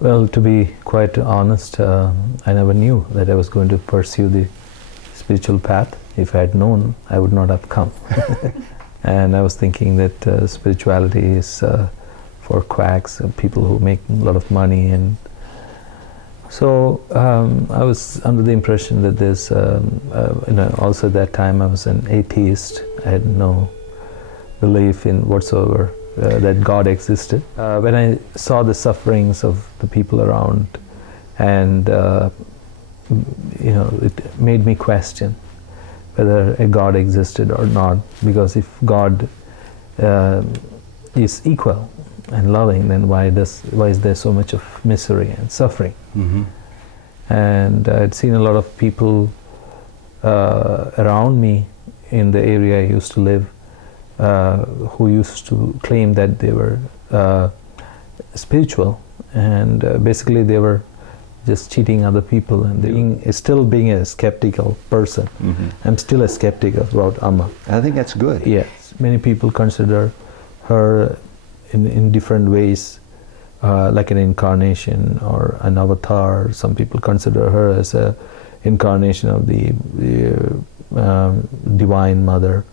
Well, to be quite honest, I never knew that I was going to pursue the spiritual path. If I had known, I would not have come. And I was thinking that spirituality is for quacks, people who make a lot of money. And so I was under the impression that there's, also at that time I was an atheist. I had no belief in whatsoever that God existed. When I saw the sufferings of the people around, and it made me question whether a God existed or not, because if God is equal and loving, then why is there so much of misery and suffering? Mm-hmm. And I'd seen a lot of people around me in the area I used to live, who used to claim that they were spiritual, and basically they were just cheating other people, and still being a skeptical person. Mm-hmm. I'm still a skeptic about Amma. I think that's good. Yes, many people consider her in different ways, like an incarnation or an avatar. Some people consider her as a incarnation of the Divine Mother.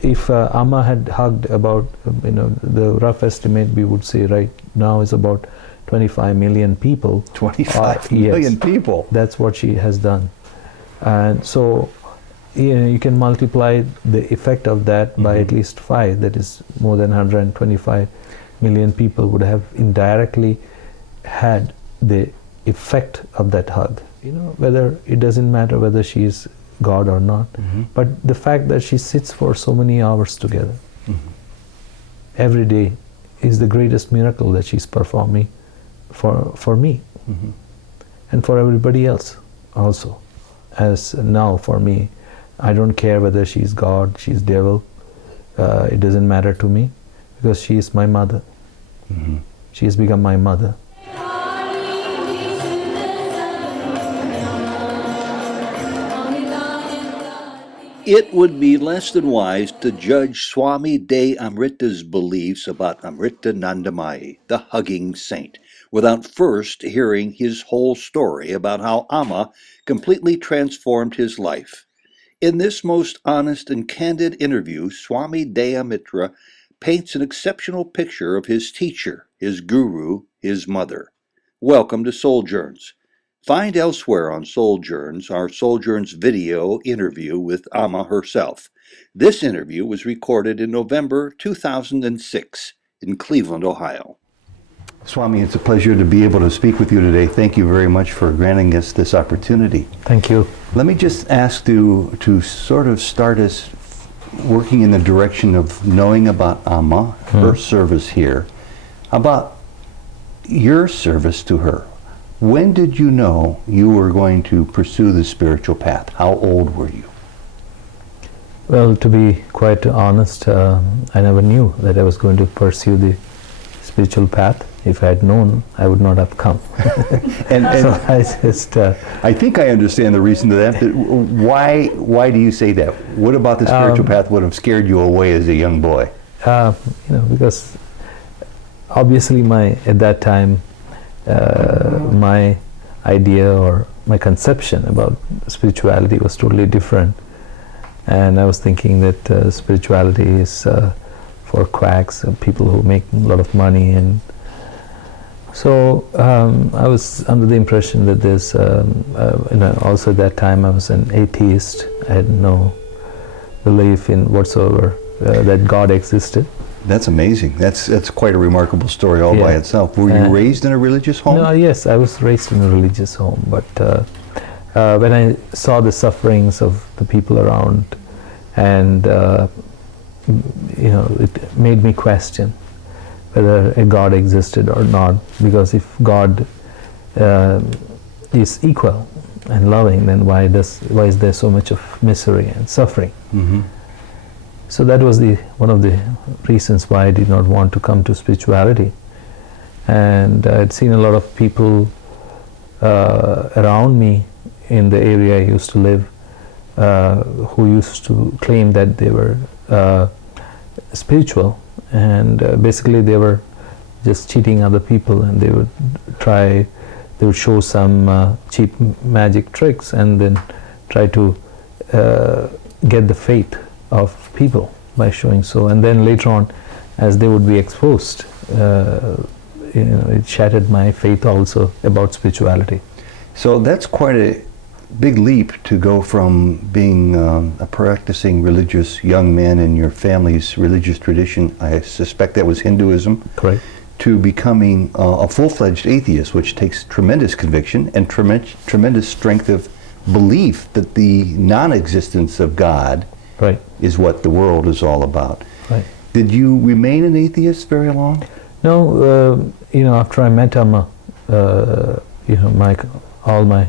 If Amma had hugged about, the rough estimate we would say right now is about 25 million people. 25 million yes, people. That's what she has done. And so you can multiply the effect of that by at least 5. That is more than 125 million people would have indirectly had the effect of that hug. Whether it doesn't matter whether she is God or not, but the fact that she sits for so many hours together every day is the greatest miracle that she's performing for me and for everybody else also. As now for me, I don't care whether she's God, she's devil, it doesn't matter to me, because she is my mother. She has become my mother. It would be less than wise to judge Swami Dayamrita's beliefs about Amrita Nandamayi, the hugging saint, without first hearing his whole story about how Amma completely transformed his life. In this most honest and candid interview, Swami Dayamitra paints an exceptional picture of his teacher, his guru, his mother. Welcome to Souljourns. Find elsewhere on Souljourns our Souljourns video interview with Amma herself. This interview was recorded in November 2006 in Cleveland, Ohio. Swami, it's a pleasure to be able to speak with you today. Thank you very much for granting us this opportunity. Thank you. Let me just ask you to sort of start us working in the direction of knowing about Amma, her service here, about your service to her. When did you know you were going to pursue the spiritual path? How old were you? Well, to be quite honest, I never knew that I was going to pursue the spiritual path. If I had known, I would not have come. and so I just... I think I understand the reason to that. Why do you say that? What about the spiritual path would have scared you away as a young boy? Because obviously at that time, my idea or my conception about spirituality was totally different, and I was thinking that spirituality is for quacks, people who make a lot of money. And so I was under the impression that there's, also at that time I was an atheist. I had no belief in whatsoever that God existed. That's amazing. That's quite a remarkable story all by itself. Were you raised in a religious home? No, yes, I was raised in a religious home, but when I saw the sufferings of the people around, and it made me question whether a God existed or not, because if God is equal and loving, then why is there so much of misery and suffering? So that was one of the reasons why I did not want to come to spirituality. And I'd seen a lot of people around me in the area I used to live, who used to claim that they were spiritual, and basically they were just cheating other people, and they would show some cheap magic tricks and then try to get the faith of people by showing so. And then later on, as they would be exposed, it shattered my faith also about spirituality. So that's quite a big leap to go from being a practicing religious young man in your family's religious tradition, I suspect that was Hinduism, Correct. to becoming a full-fledged atheist, which takes tremendous conviction and tremendous strength of belief that the non-existence of God Right. is what the world is all about. Right. Did you remain an atheist very long? No, after I met Amma, all my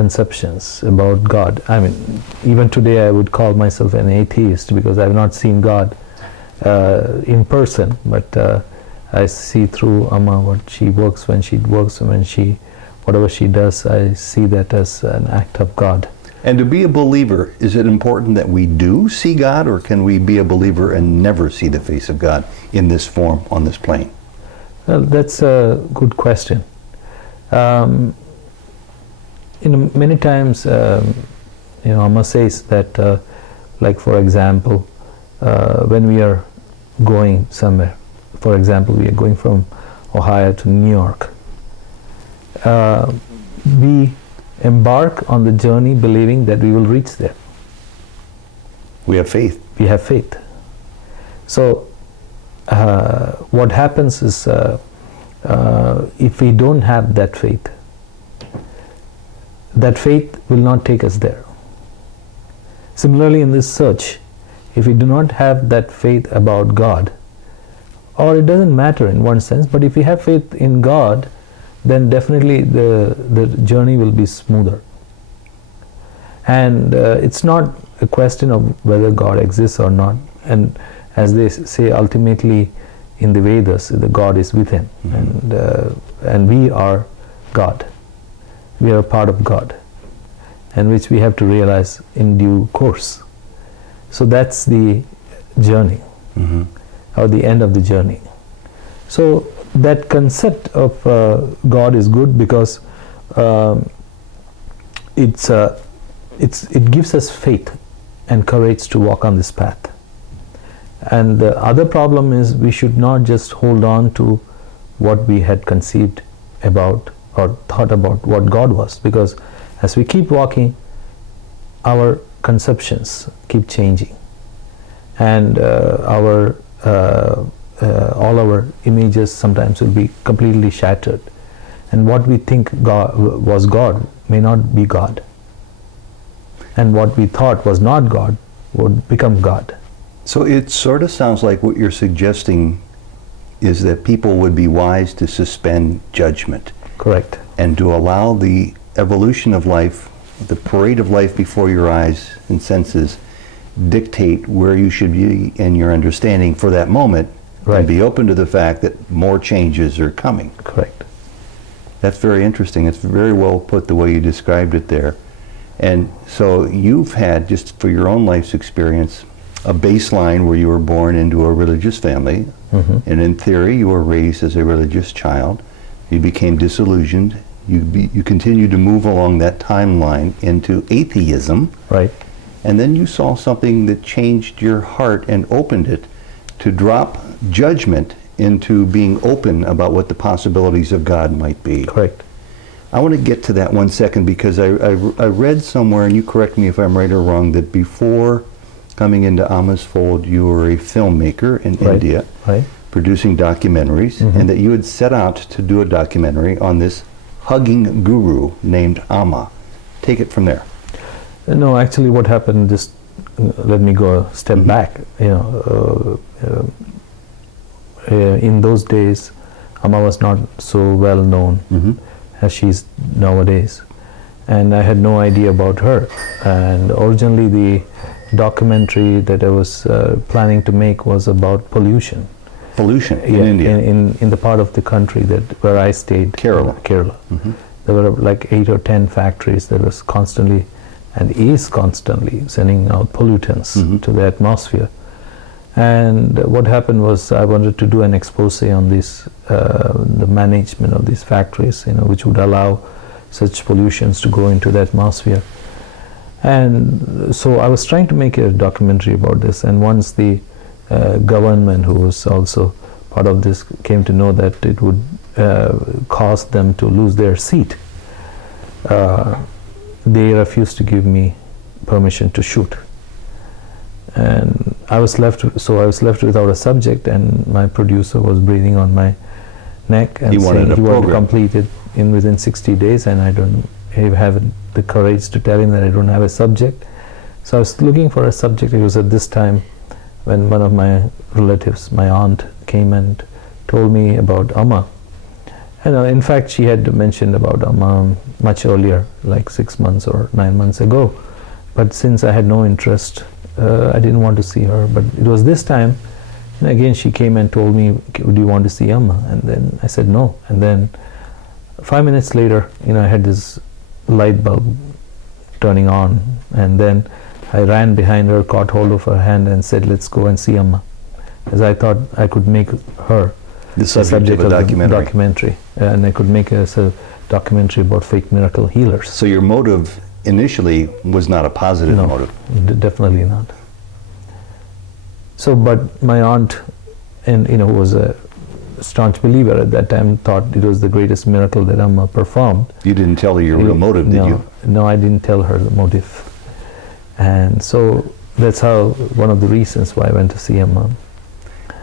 conceptions about God. I mean, even today I would call myself an atheist because I have not seen God in person, but I see through Amma what she works, when she works, and whatever she does, I see that as an act of God. And to be a believer, is it important that we do see God, or can we be a believer and never see the face of God in this form, on this plane? Well, that's a good question. Many times, Amma says that, like for example, when we are going somewhere, for example, we are going from Ohio to New York, we embark on the journey believing that we will reach there. We have faith. We have faith. So what happens is, if we don't have that faith will not take us there. Similarly, in this search, if we do not have that faith about God, or it doesn't matter in one sense, but if we have faith in God, then definitely the journey will be smoother. And it's not a question of whether God exists or not. And as they say, ultimately in the Vedas, the God is within, and we are God. We are a part of God, and which we have to realize in due course. So that's the journey, or the end of the journey. So that concept of God is good because it gives us faith and courage to walk on this path. And the other problem is we should not just hold on to what we had conceived about or thought about what God was, because as we keep walking, our conceptions keep changing, and all our images sometimes will be completely shattered, and what we think was God may not be God, and what we thought was not God would become God. So it sort of sounds like what you're suggesting is that people would be wise to suspend judgment. Correct. And to allow the evolution of life, the parade of life before your eyes and senses, dictate where you should be in your understanding for that moment, Right. and be open to the fact that more changes are coming. Correct. That's very interesting. It's very well put the way you described it there. And so you've had, just for your own life's experience, a baseline where you were born into a religious family, and in theory you were raised as a religious child. You became disillusioned. You continued to move along that timeline into atheism. Right. And then you saw something that changed your heart and opened it to drop judgment into being open about what the possibilities of God might be. Correct. I want to get to that 1 second, because I read somewhere, and you correct me if I'm right or wrong, that before coming into Amma'S fold, you were a filmmaker in India, Right. producing documentaries, and that you had set out to do a documentary on this hugging guru named Amma. Take it from there. No, actually what happened, just let me go a step back. In those days, Amma was not so well known as she is nowadays, and I had no idea about her. And originally the documentary that I was planning to make was about pollution. Pollution in India. In the part of the country where I stayed, Kerala. There were like 8 or 10 factories that was constantly and is constantly sending out pollutants to the atmosphere. And what happened was I wanted to do an expose on this, the management of these factories, which would allow such pollutions to go into the atmosphere. And so I was trying to make a documentary about this, and once the government, who was also part of this, came to know that it would cause them to lose their seat, they refused to give me permission to shoot. And I was left without a subject, and my producer was breathing on my neck and saying he wanted to complete it within 60 days, and I don't have the courage to tell him that I don't have a subject. So I was looking for a subject. It was at this time when one of my relatives, my aunt, came and told me about Amma. And in fact, she had mentioned about Amma much earlier, like 6 months or 9 months ago. But since I had no interest, I didn't want to see her. But it was this time, and again she came and told me, "Do you want to see Amma?" And then I said no. And then 5 minutes later, I had this light bulb turning on, and then I ran behind her, caught hold of her hand, and said, "Let's go and see Amma," as I thought I could make her the subject of a documentary, and I could make a documentary about fake miracle healers. So your motive initially was not a positive motive? No, definitely not. So, but my aunt, and who was a staunch believer at that time, thought it was the greatest miracle that Amma performed. You didn't tell her your real motive, did you? No, I didn't tell her the motive. And so that's one of the reasons why I went to see Amma.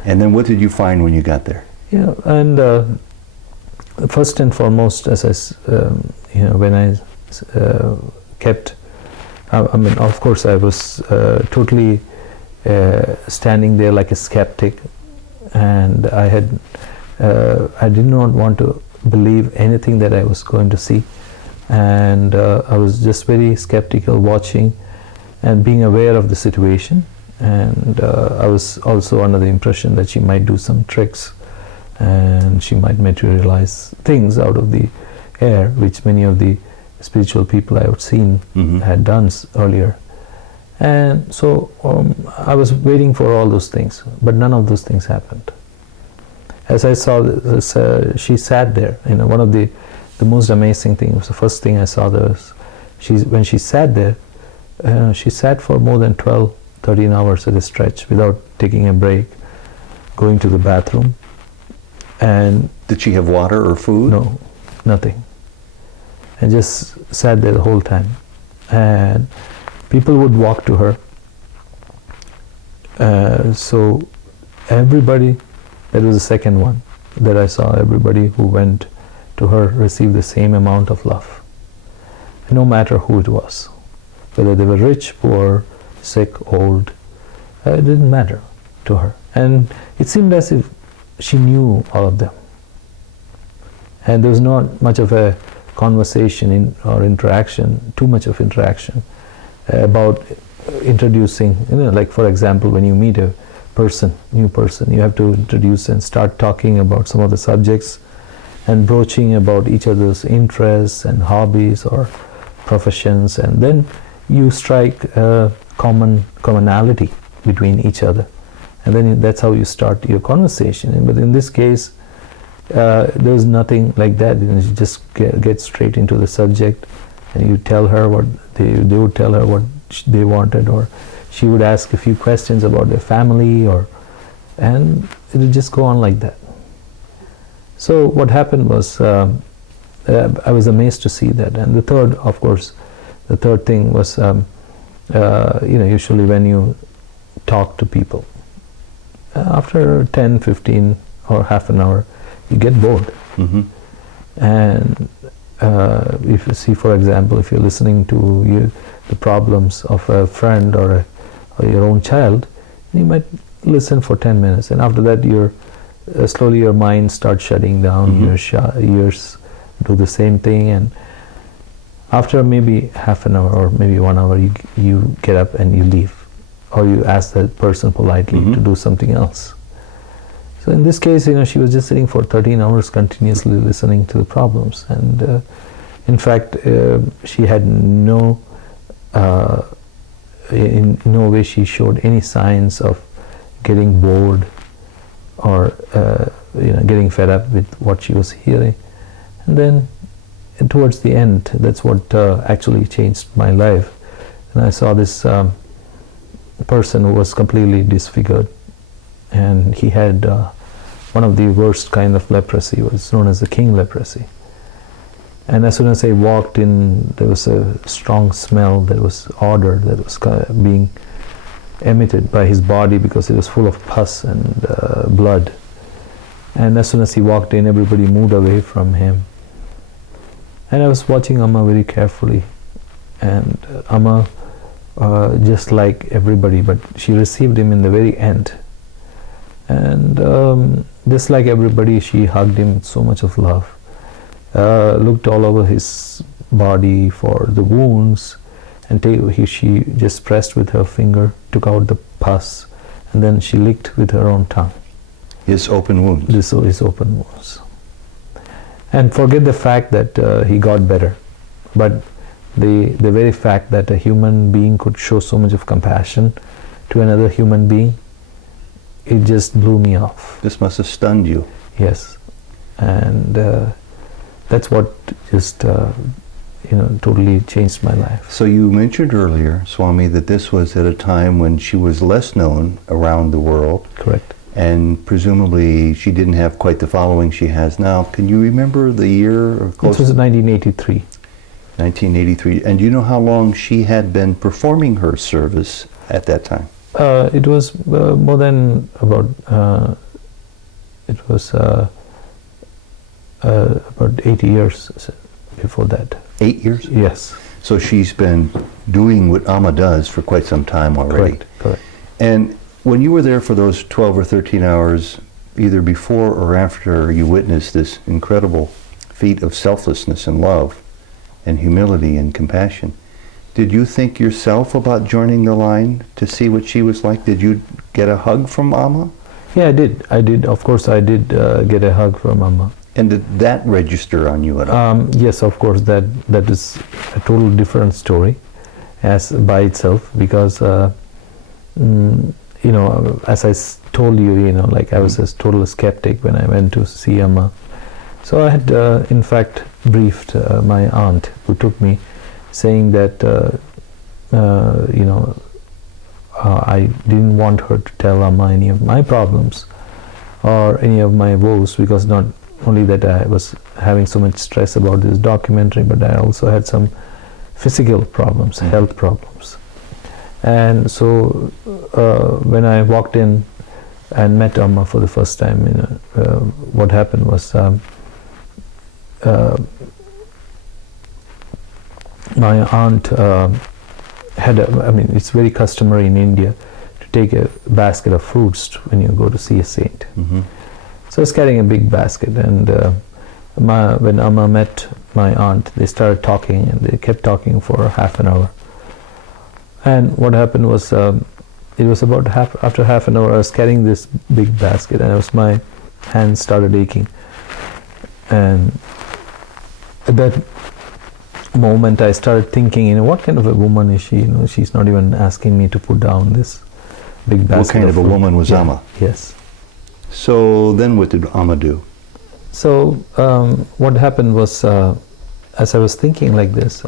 And then what did you find when you got there? And first and foremost, as when I kept, of course I was totally standing there like a skeptic, and I did not want to believe anything that I was going to see, and I was just very skeptical, watching and being aware of the situation, and I was also under the impression that she might do some tricks and she might materialize things out of the air, which many of the spiritual people I had seen had done earlier. And so I was waiting for all those things, but none of those things happened. As I saw this, she sat there. One of the most amazing things, the first thing I saw there was, when she sat there, she sat for more than 12, 13 hours at a stretch without taking a break, going to the bathroom. And did she have water or food? No, nothing. And just sat there the whole time. And people would walk to her. So everybody, that was the second one that I saw, everybody who went to her received the same amount of love, no matter who it was, whether they were rich, poor, sick, old, it didn't matter to her. And it seemed as if she knew all of them. And there was not much of a conversation or interaction, too much of interaction about introducing, like for example, when you meet a new person, you have to introduce and start talking about some of the subjects and broaching about each other's interests and hobbies or professions, and then you strike a commonality between each other, and then that's how you start your conversation. But in this case, there's nothing like that. You just get straight into the subject, and you tell her what they would tell her what they wanted, or she would ask a few questions about their family, and it would just go on like that. So what happened was, I was amazed to see that. And the third thing was, usually when you talk to people, after 10, 15 or half an hour, you get bored. And if you see, for example, if you're listening to the problems of a friend or your own child, you might listen for 10 minutes, and after that slowly your mind starts shutting down, your ears do the same thing, and after maybe half an hour or maybe 1 hour, you get up and you leave, or you ask that person politely to do something else. So in this case, she was just sitting for 13 hours continuously listening to the problems, and in fact, she had in no way she showed any signs of getting bored or getting fed up with what she was hearing. And then towards the end, that's what actually changed my life. And I saw this person who was completely disfigured, and he had one of the worst kind of leprosy. It was known as the king leprosy. And as soon as I walked in, there was a strong smell, there was odor that was being emitted by his body because it was full of pus and blood. And as soon as he walked in, everybody moved away from him. And I was watching Amma very carefully, and Amma, just like everybody, but she received him in the very end. And just like everybody, she hugged him with so much of love, looked all over his body for the wounds, and she just pressed with her finger, took out the pus, and then she licked with her own tongue. His open wounds. His open wounds. And forget the fact that he got better, but the very fact that a human being could show so much of compassion to another human being, it just blew me off. This must have stunned you. Yes, and that's what just totally changed my life. So you mentioned earlier, Swami, that this was at a time when she was less known around the world. Correct. And presumably she didn't have quite the following she has now. Can you remember the year or close? This was 1983. 1983. And do you know how long she had been performing her service at that time? It was more than about, about 80 years before that. 8 years? Yes. So she's been doing what Amma does for quite some time already. Correct. And when you were there for those 12 or 13 hours, either before or after you witnessed this incredible feat of selflessness and love and humility and compassion, did you think yourself about joining the line to see what she was like? Did you get a hug from Amma? Yeah, I did. Of course, I did get a hug from Amma. And did that register on you at all? Yes, of course. That is a total different story, as by itself, because as I told you, like I was a total skeptic when I went to see Amma. So I had, in fact, briefed my aunt who took me, saying that, I didn't want her to tell Amma any of my problems or any of my woes, because not only that I was having so much stress about this documentary, but I also had some physical problems, health problems. And so when I walked in and met Amma for the first time, what happened was my aunt had it's very customary in India to take a basket of fruits when you go to see a saint. Mm-hmm. So I was carrying a big basket, and when Amma met my aunt, they started talking, and they kept talking for half an hour. And what happened was, it was about after half an hour, I was carrying this big basket, and my hands started aching. And at that moment, I started thinking, what kind of a woman is she? She's not even asking me to put down this big basket. What kind of a woman was Amma? Yes. So then what did Amma do? So what happened was, as I was thinking like this,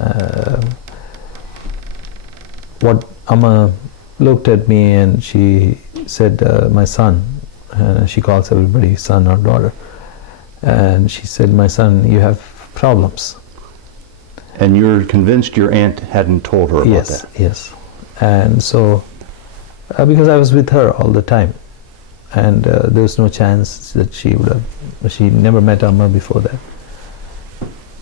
what Amma looked at me and she said, my son, she calls everybody son or daughter, and she said, my son, you have problems. And you're convinced your aunt hadn't told her about that? Yes. And so, because I was with her all the time, and there was no chance that she never met Amma before that.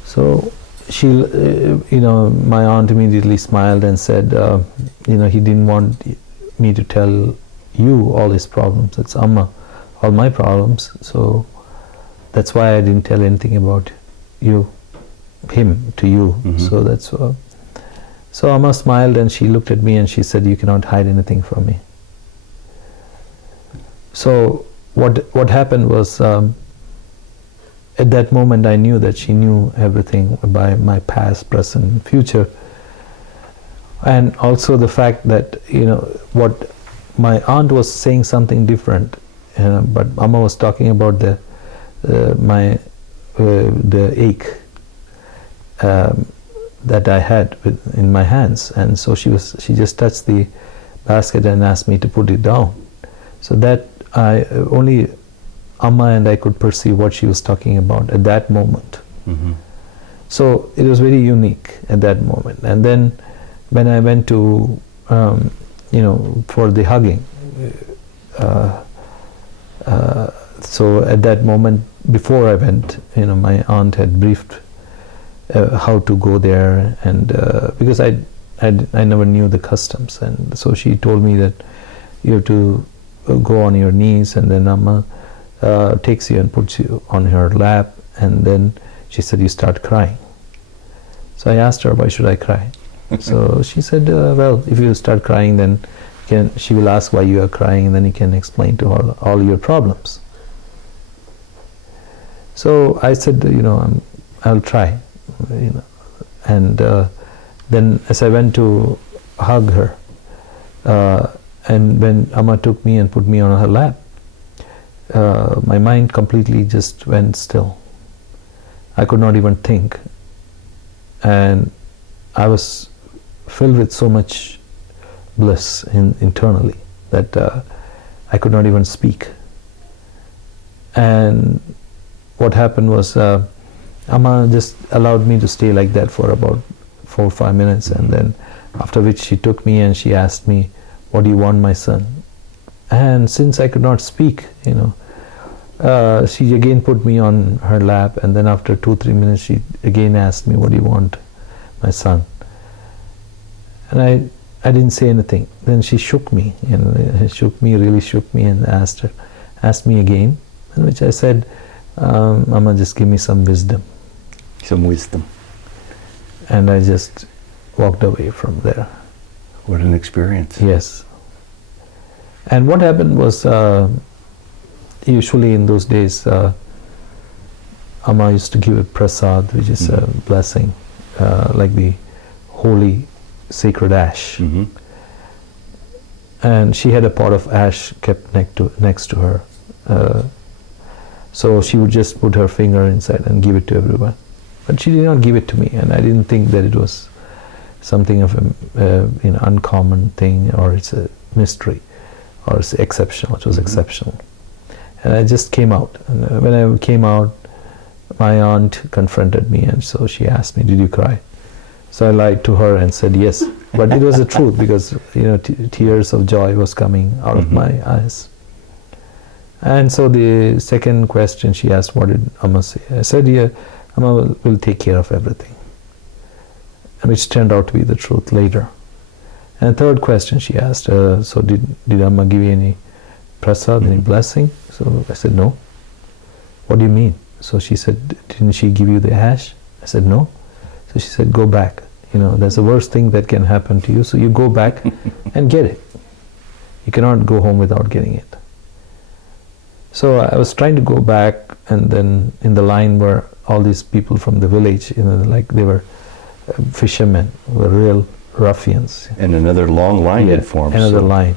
So she, my aunt immediately smiled and said, he didn't want me to tell you all his problems. It's Amma, all my problems. So that's why I didn't tell anything about him to you. Mm-hmm. So that's so Amma smiled, and she looked at me and she said, you cannot hide anything from me. So what happened was, at that moment I knew that she knew everything about my past, present, and future. And also the fact that, what my aunt was saying something different, but Amma was talking about the ache that I had in my hands, and so she just touched the basket and asked me to put it down. So that only Amma and I could perceive what she was talking about at that moment. Mm-hmm. So it was very unique at that moment. And then when I went to for the hugging, so at that moment before I went, my aunt had briefed how to go there, and because I never knew the customs, and so she told me that you have to go on your knees, and then Amma takes you and puts you on her lap, and then she said you start crying. So I asked her, why should I cry? So she said, well, if you start crying, then she will ask why you are crying, and then you can explain to her all your problems. So I said, I'll try, and then as I went to hug her, and when Amma took me and put me on her lap, my mind completely just went still. I could not even think, and I was filled with so much bliss internally that I could not even speak. And what happened was Amma just allowed me to stay like that for about 4 or 5 minutes, and then after which she took me and she asked me, what do you want, my son? And since I could not speak, she again put me on her lap, and then after 2-3 minutes she again asked me, what do you want, my son? And I didn't say anything. Then she shook me, really shook me, and asked me again, in which I said, Amma, just give me some wisdom. Some wisdom. And I just walked away from there. What an experience. Yes. And what happened was, usually in those days, Amma used to give a prasad, which is a blessing, like the holy sacred ash. Mm-hmm. And she had a pot of ash kept next to her. So she would just put her finger inside and give it to everyone. But she did not give it to me, and I didn't think that it was something of an uncommon thing, or it's a mystery, or it's exceptional. It was exceptional. And I just came out. And when I came out, my aunt confronted me, and so she asked me, did you cry? So I lied to her and said yes. But it was the truth, because tears of joy was coming out of my eyes. And so the second question she asked, what did Amma say? I said, yeah, Amma will take care of everything. Which turned out to be the truth later. And the third question she asked, so did Amma give you any prasad, any blessing? So I said, no. What do you mean? So she said, didn't she give you the ash? I said, no. So she said, go back. That's the worst thing that can happen to you. So you go back and get it. You cannot go home without getting it. So I was trying to go back, and then in the line were all these people from the village, like they were fishermen, were real ruffians. And another long line had formed. Another line.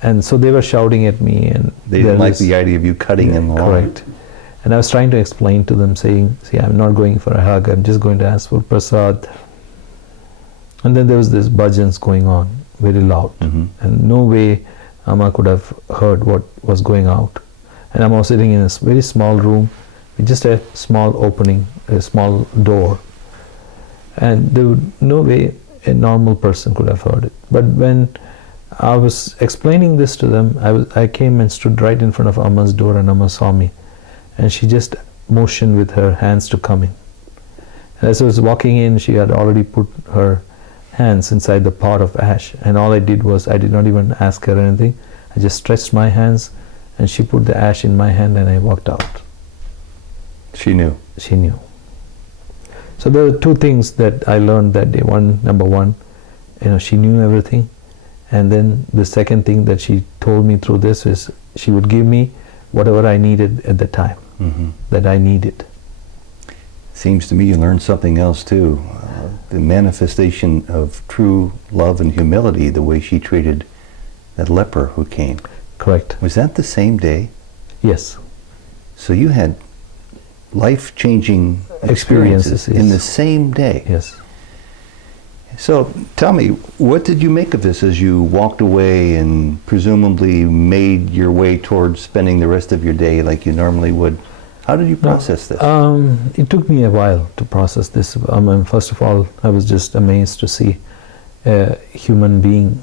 And so they were shouting at me, and they didn't like the idea of you cutting in the line. Correct. And I was trying to explain to them, saying, see, I'm not going for a hug, I'm just going to ask for prasad. And then there was this bhajans going on, very loud. And no way Amma could have heard what was going out. And Amma was sitting in a very small room with just a small opening, a small door. And there would no way a normal person could have heard it. But when I was explaining this to them, I came and stood right in front of Amma's door, and Amma saw me. And she just motioned with her hands to come in. And as I was walking in, she had already put her hands inside the pot of ash. And all I did was, I did not even ask her anything. I just stretched my hands, and she put the ash in my hand, and I walked out. She knew. She knew. So there were two things that I learned that day. Number one, she knew everything. And then the second thing that she told me through this is, she would give me whatever I needed at the time, that I needed. Seems to me you learned something else too. The manifestation of true love and humility, the way she treated that leper who came. Correct. Was that the same day? Yes. So you had life-changing experiences Yes. in the same day. Yes. So tell me, what did you make of this as you walked away and presumably made your way towards spending the rest of your day like you normally would? How did you process this? It took me a while to process this. First of all, I was just amazed to see a human being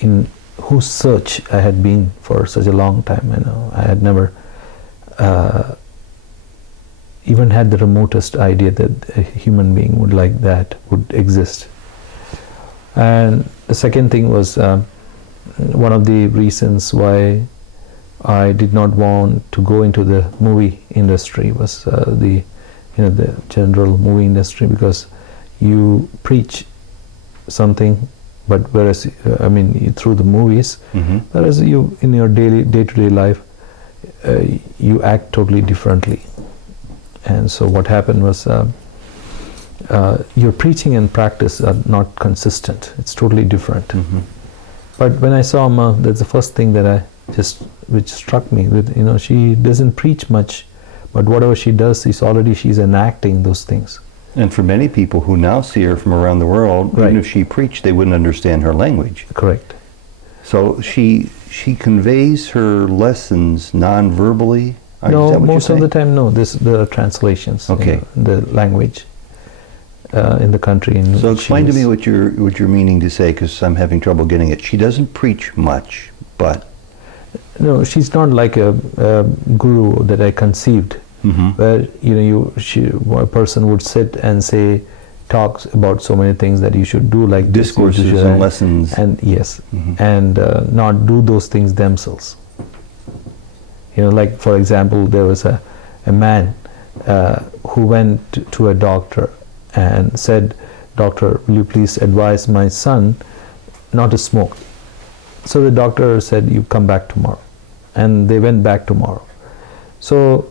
in whose search I had been for such a long time. I had never even had the remotest idea that a human being would exist. And the second thing was one of the reasons why I did not want to go into the movie industry was the general movie industry, because you preach something, but whereas through the movies, whereas you in your day-to-day life you act totally differently. And so what happened was your preaching and practice are not consistent. It's totally different. But when I saw Amma, that's the first thing that which struck me. That she doesn't preach much, but whatever she does she's enacting those things. And for many people who now see her from around the world, Right. even if she preached, they wouldn't understand her language. Correct. So she conveys her lessons non-verbally? Is that No, what most you're of the saying? time, no. The translations. Okay. The language in the country. So explain to me what you're meaning to say, because I'm having trouble getting it. She doesn't preach much, but... No, she's not like a guru that I conceived, where a person would sit and talks about so many things that you should do, like this, Discourses you should, and lessons. and yes, and not do those things themselves. Like for example, there was a man who went to a doctor and said, "Doctor, will you please advise my son not to smoke?" So the doctor said, "You come back tomorrow." And they went back tomorrow. So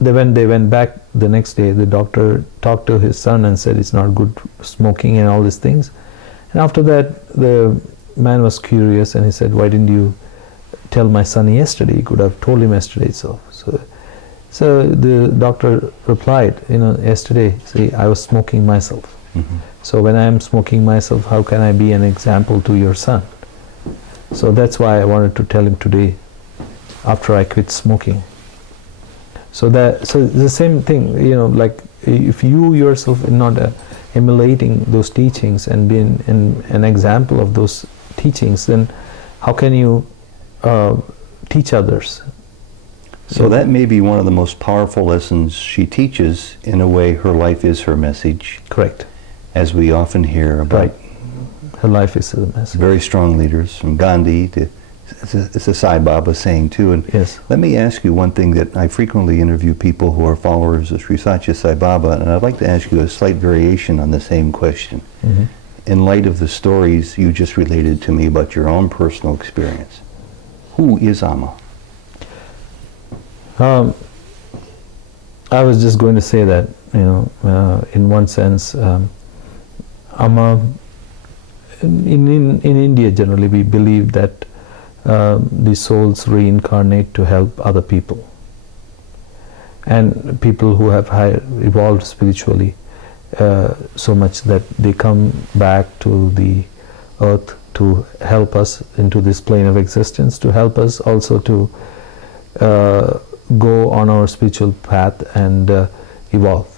they went back the next day, the doctor talked to his son and said it's not good smoking and all these things. And after that, the man was curious and he said, "Why didn't you tell my son yesterday? You could have told him yesterday." So the doctor replied, "Yesterday, see, I was smoking myself. So when I am smoking myself, how can I be an example to your son?" So that's why I wanted to tell him today, after I quit smoking. So the same thing, like if you yourself are not emulating those teachings and being an example of those teachings, then how can you teach others? So that may be one of the most powerful lessons she teaches. In a way, her life is her message. Correct. As we often hear about Right. Her life is the message. very strong leaders, from Gandhi to, it's a Sai Baba saying too. And Yes. let me ask you one thing that I frequently interview people who are followers of Sri Satya Sai Baba, and I'd like to ask you a slight variation on the same question. In light of the stories you just related to me about your own personal experience, who is Amma? I was just going to say that, in one sense, Amma, in India generally we believe that the souls reincarnate to help other people, and people who have evolved spiritually so much that they come back to the earth to help us into this plane of existence, to help us also to go on our spiritual path and evolve.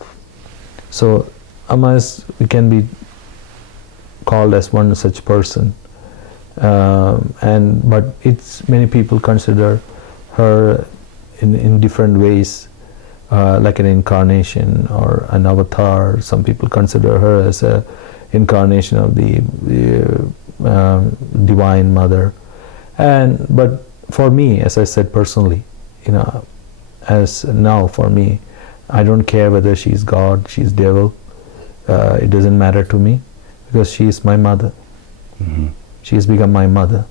So Amma'S can be called as one such person, but many people consider her in different ways, like an incarnation or an avatar. Some people consider her as a incarnation of the Divine Mother, but for me, as I said personally, for me, I don't care whether she's God, she's devil. It doesn't matter to me, because she is my mother. She has become my mother.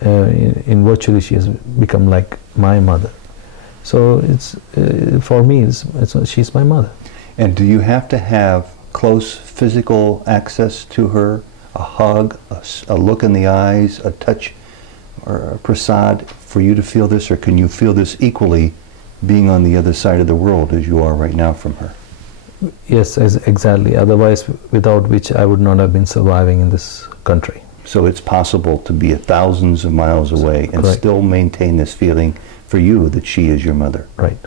In virtually, she has become like my mother. So it's for me, she's my mother. And do you have to have close physical access to her, a hug, a look in the eyes, a touch or a prasad for you to feel this, or can you feel this equally being on the other side of the world as you are right now from her? Yes, exactly. Otherwise, without which I would not have been surviving in this country. So it's possible to be thousands of miles away and Correct. still maintain this feeling for you that she is your mother. Right.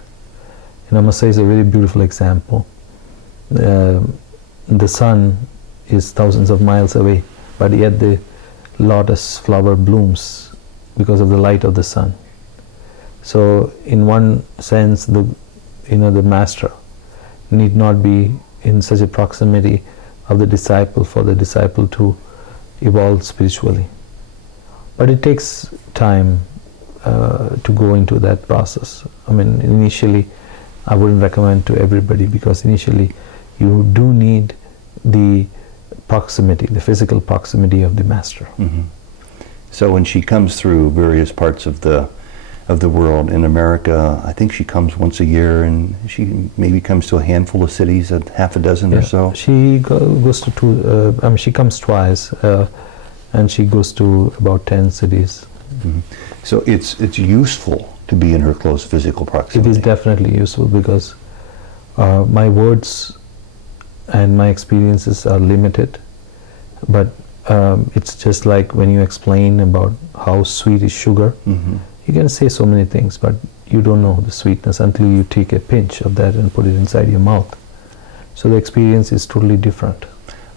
And Amma'S is a very beautiful example. The sun is thousands of miles away, but yet the lotus flower blooms because of the light of the sun. So in one sense, the master need not be in such a proximity of the disciple for the disciple to evolve spiritually. But it takes time to go into that process. I mean, initially, I wouldn't recommend to everybody, because initially you do need the proximity, the physical proximity of the master. Mm-hmm. So when she comes through various parts of the world, in America, I think she comes once a year, and she maybe comes to a handful of cities, a half a dozen or so. She goes to two. I mean, she comes twice, and she goes to about 10 cities. Mm-hmm. So it's useful to be in her close physical proximity. It is definitely useful, because my words and my experiences are limited, but it's just like when you explain about how sweet is sugar. Mm-hmm. You can say so many things, but you don't know the sweetness until you take a pinch of that and put it inside your mouth. So the experience is totally different.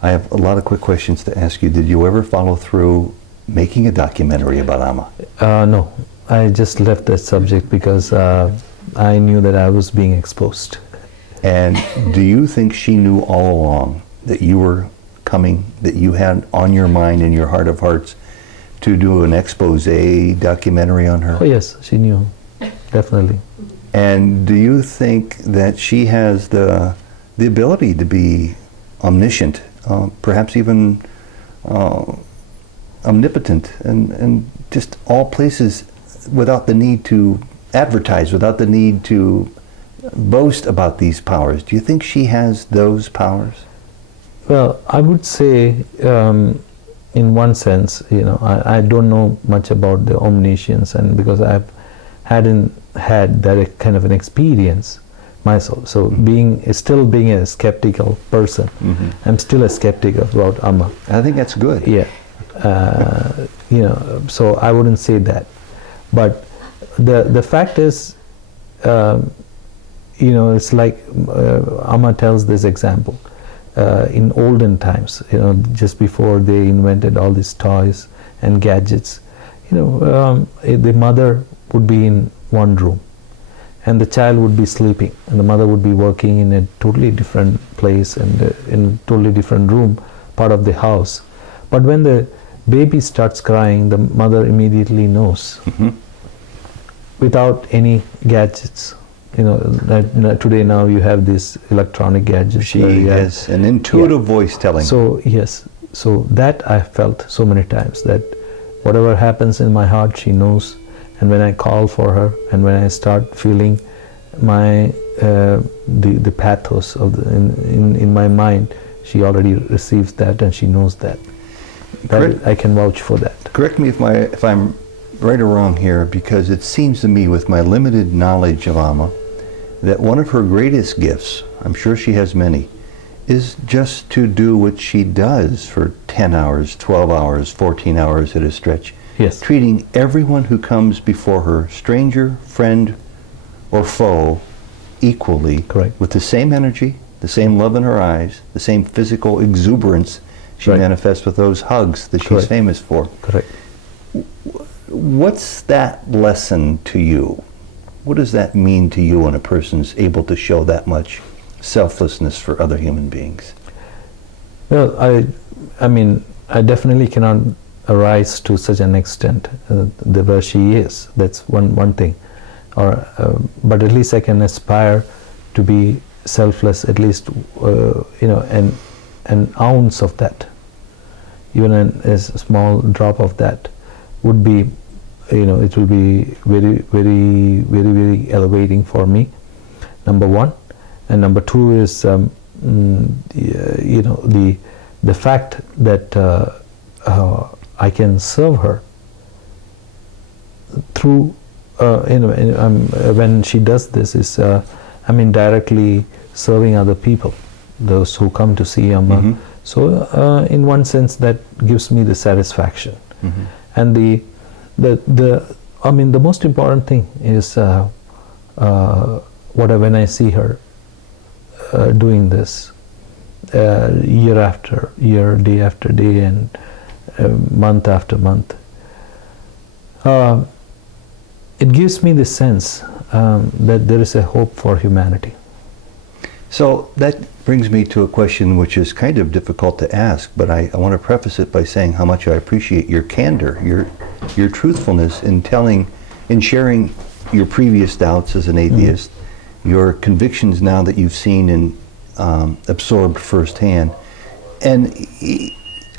I have a lot of quick questions to ask you. Did you ever follow through making a documentary about Amma? No, I just left that subject because I knew that I was being exposed. And do you think she knew all along that you were coming, that you had on your mind, in your heart of hearts, to do an expose documentary on her? Oh yes, she knew, definitely. And do you think that she has the ability to be omniscient, perhaps even omnipotent, and just all places, without the need to advertise, without the need to boast about these powers? Do you think she has those powers? Well, I would say, in one sense, I don't know much about the omniscience, and because I hadn't had that kind of an experience myself. So still being a skeptical person, Mm-hmm. I'm still a skeptic about Amma. I think that's good. Yeah, so I wouldn't say that. But the fact is, it's like Amma tells this example. In olden times, just before they invented all these toys and gadgets, the mother would be in one room, and the child would be sleeping, and the mother would be working in a totally different place and in a totally different room, part of the house. But when the baby starts crying, the mother immediately knows, Mm-hmm. without any gadgets. Today now you have these electronic gadgets. She has an intuitive voice telling. So yes, so that I felt so many times, that whatever happens in my heart, she knows. And when I call for her, and when I start feeling my the pathos of in my mind, she already receives that, and she knows that. I can vouch for that. Correct me if I'm right or wrong here, because it seems to me, with my limited knowledge of Amma, that one of her greatest gifts, I'm sure she has many, is just to do what she does for 10 hours, 12 hours, 14 hours at a stretch. Yes. Treating everyone who comes before her, stranger, friend, or foe, equally. Correct. With the same energy, the same love in her eyes, the same physical exuberance she Right. manifests with those hugs that she's Correct. famous for. Correct. What's that lesson to you? What does that mean to you when a person's able to show that much selflessness for other human beings? Well, I mean, I definitely cannot arise to such an extent where she is. That's one thing. But at least I can aspire to be selfless, at least, an ounce of that. Even a small drop of that would be, it will be very, very, very, very elevating for me, number one. And number two is, the fact that I can serve her through when she does this is I'm indirectly serving other people, those who come to see Amma. So in one sense that gives me the satisfaction. And the most important thing is when I see her doing this year after year, day after day, and month after month, it gives me the sense that there is a hope for humanity. So that brings me to a question which is kind of difficult to ask, but I want to preface it by saying how much I appreciate your candor, your truthfulness in sharing your previous doubts as an atheist, your convictions now that you've seen and absorbed firsthand. And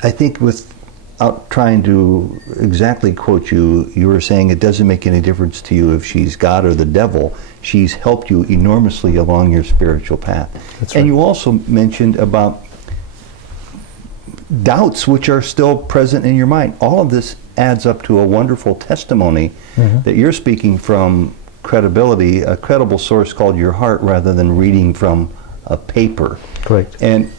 I think without trying to exactly quote you, you were saying it doesn't make any difference to you if she's God or the devil. She's helped you enormously along your spiritual path. That's right. And you also mentioned about doubts which are still present in your mind. All of this adds up to a wonderful testimony that you're speaking from credibility, a credible source called your heart, rather than reading from a paper. Correct. And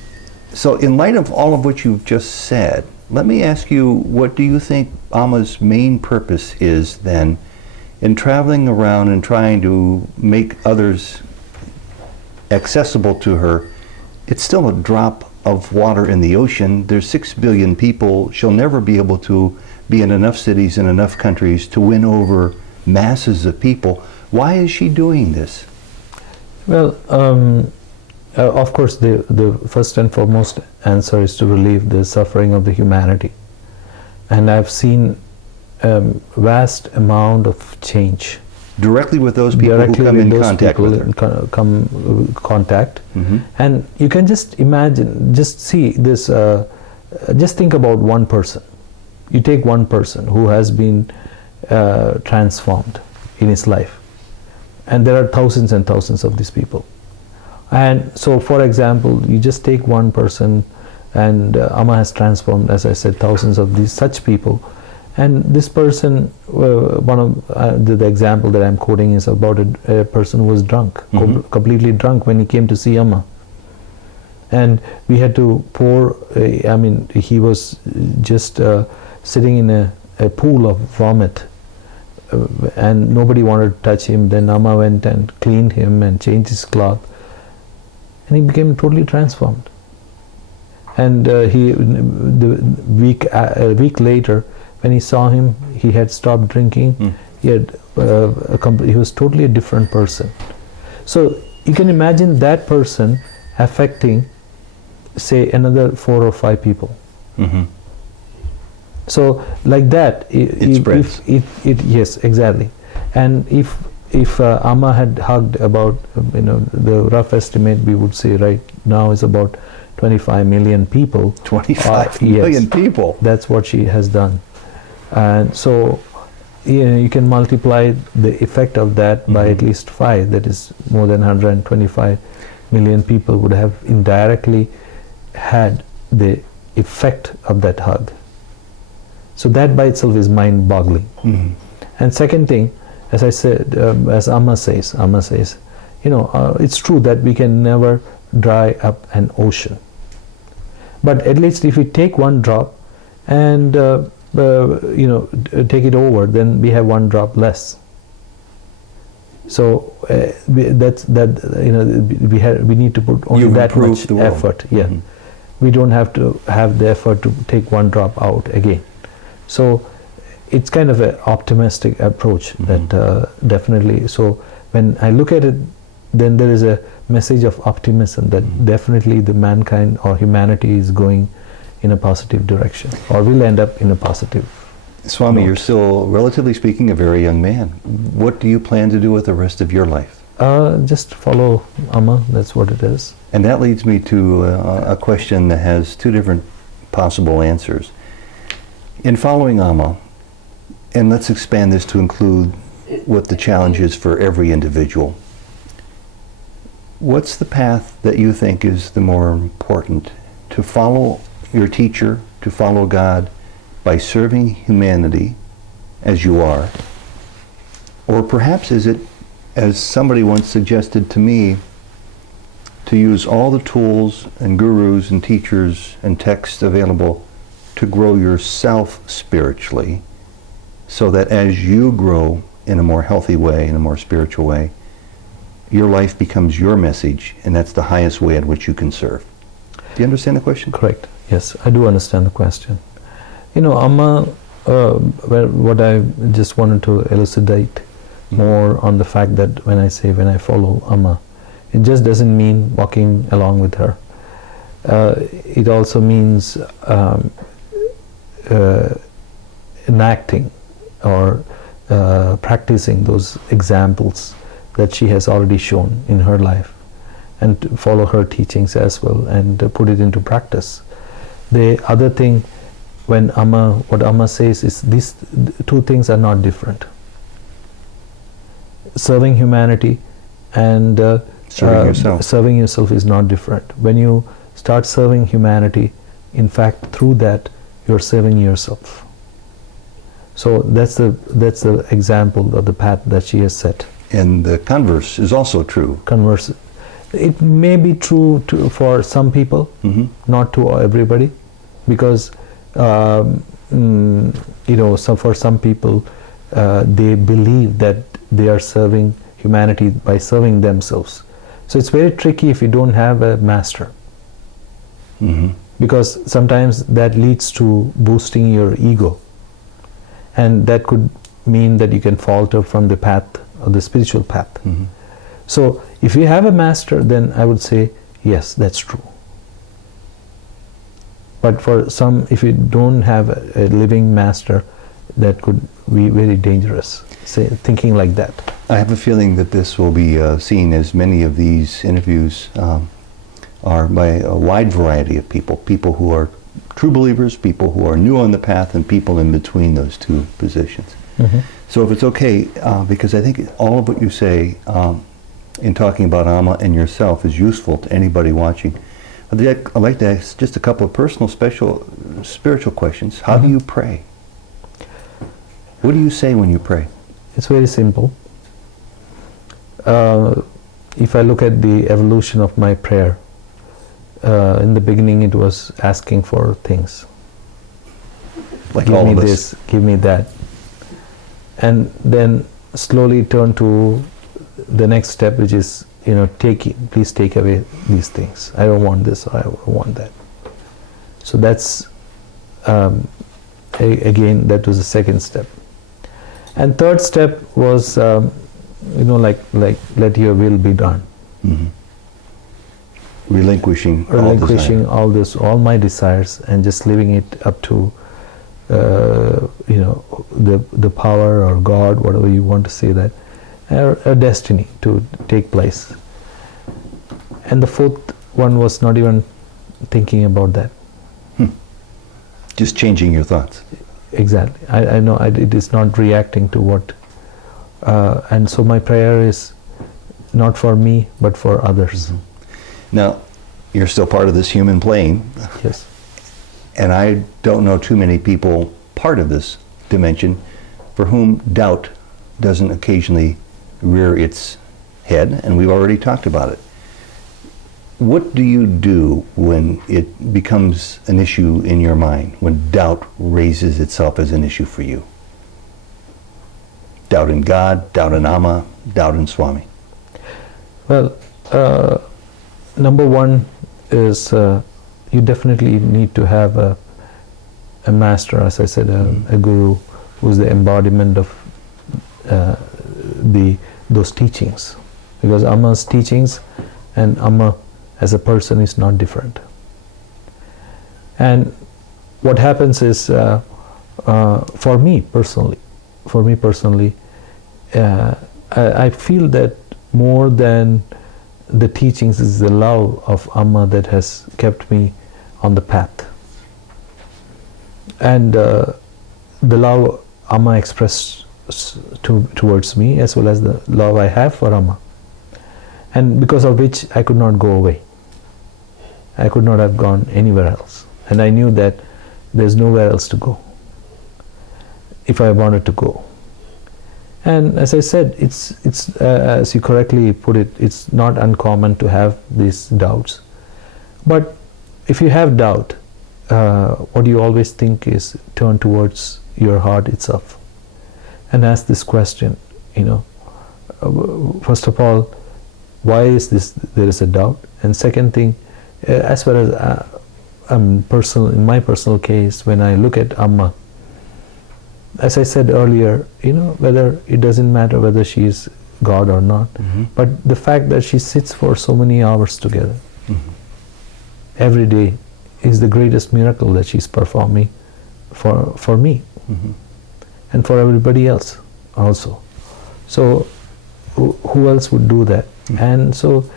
so in light of all of what you've just said, let me ask you, what do you think Amma'S main purpose is then in traveling around and trying to make others accessible to her? It's still a drop of water in the ocean. There's 6 billion people. She'll never be able to be in enough cities and enough countries to win over masses of people. Why is she doing this? Well, of course, the first and foremost answer is to relieve the suffering of the humanity. And I've seen vast amount of change. Directly with those people who come in contact with her. Contact. And you can just imagine, just see this, just think about one person. You take one person who has been transformed in his life. And there are thousands and thousands of these people. And so, for example, you just take one person, and Amma has transformed, as I said, thousands of these such people. And this person, one of the example that I'm quoting is about a person who was drunk, completely drunk when he came to see Amma. And we had to pour, he was just sitting in a pool of vomit, and nobody wanted to touch him. Then Amma went and cleaned him and changed his cloth, and he became totally transformed. And a week later, when he saw him, he had stopped drinking. He was totally a different person. So you can imagine that person affecting, say, another 4 or 5 people. So like that, it spreads. Yes, exactly. And if Amma had hugged about, the rough estimate we would say right now is about 25 million people. 25 million people. That's what she has done. And so you can multiply the effect of that by at least 5. That is more than 125 million people would have indirectly had the effect of that hug. So that by itself is mind-boggling. And second thing, as I said, as Amma says, it's true that we can never dry up an ocean. But at least if we take one drop and take it over, then we have one drop less. So we need to put only that much effort. We don't have to have the effort to take one drop out again. So it's kind of an optimistic approach that definitely. So when I look at it, then there is a message of optimism that definitely the mankind or humanity is going in a positive direction, or will end up in a positive. Swami, you're still, relatively speaking, a very young man. What do you plan to do with the rest of your life? Just follow Amma, that's what it is. And that leads me to a question that has 2 different possible answers. In following Amma, and let's expand this to include what the challenge is for every individual, what's the path that you think is the more important? To follow your teacher, to follow God by serving humanity as you are, Or perhaps is it, as somebody once suggested to me, to use all the tools and gurus and teachers and texts available to grow yourself spiritually, so that as you grow in a more healthy way, in a more spiritual way, your life becomes your message, and that's the highest way at which you can serve. Do you understand the question? Correct. Yes, I do understand the question. You know, Amma, what I just wanted to elucidate more on the fact that when I say when I follow Amma, it just doesn't mean walking along with her. It also means enacting or practicing those examples that she has already shown in her life, and to follow her teachings as well and put it into practice. The other thing, what Amma says is these two things are not different. Serving humanity and serving yourself is not different. When you start serving humanity, in fact, through that, you're serving yourself. So that's the example of the path that she has set. And the converse is also true. Converse, it may be true for some people, not to everybody, because you know, for some people, they believe that they are serving humanity by serving themselves. So it's very tricky if you don't have a master, because sometimes that leads to boosting your ego, and that could mean that you can falter from the path, or the spiritual path. So if you have a master, then I would say yes, that's true. But for some, if you don't have a living master, that could be very dangerous, thinking like that. I have a feeling that this will be seen, as many of these interviews are, by a wide variety of people. People who are true believers, people who are new on the path, and people in between those two positions. So if it's okay, because I think all of what you say in talking about Amma and yourself is useful to anybody watching, I'd like to ask just a couple of personal, spiritual questions. How do you pray? What do you say when you pray? It's very simple. If I look at the evolution of my prayer, in the beginning it was asking for things. Like give all me of us. this, give me that. And then slowly turn to the next step, which is, you know, please take away these things. I don't want this, or I don't want that. So that's, again, that was the second step. And third step was, you know, like let your will be done. Relinquishing all my desires, and just leaving it up to you know, the power or God, whatever you want to say, that a destiny to take place. And the fourth one was not even thinking about that. Just changing your thoughts. Exactly. I know it is not reacting to what, and so my prayer is not for me but for others. Now, you're still part of this human plane. Yes. And I don't know too many people part of this dimension for whom doubt doesn't occasionally rear its head, and we've already talked about it. What do you do when it becomes an issue in your mind, when doubt raises itself as an issue for you? Doubt in God, doubt in Amma, doubt in Swami. Well, number one is you definitely need to have a master, as I said, a guru, who is the embodiment of those teachings, because Amma's teachings and Amma as a person is not different. And what happens is, for me personally, I feel that more than the teachings is the love of Amma that has kept me on the path. And the love Amma expressed towards me, as well as the love I have for Amma, and because of which I could not go away. I could not have gone anywhere else, and I knew that there's nowhere else to go if I wanted to go. And as I said, it's as you correctly put it, it's not uncommon to have these doubts. But if you have doubt, what you always think is turn towards your heart itself and ask this question, first of all, why is there is a doubt? And second thing, as far as in my personal case, when I look at Amma, as I said earlier, whether it doesn't matter whether she is God or not, but the fact that she sits for so many hours together every day is the greatest miracle that she's performing for me and for everybody else also. So who else would do that? And so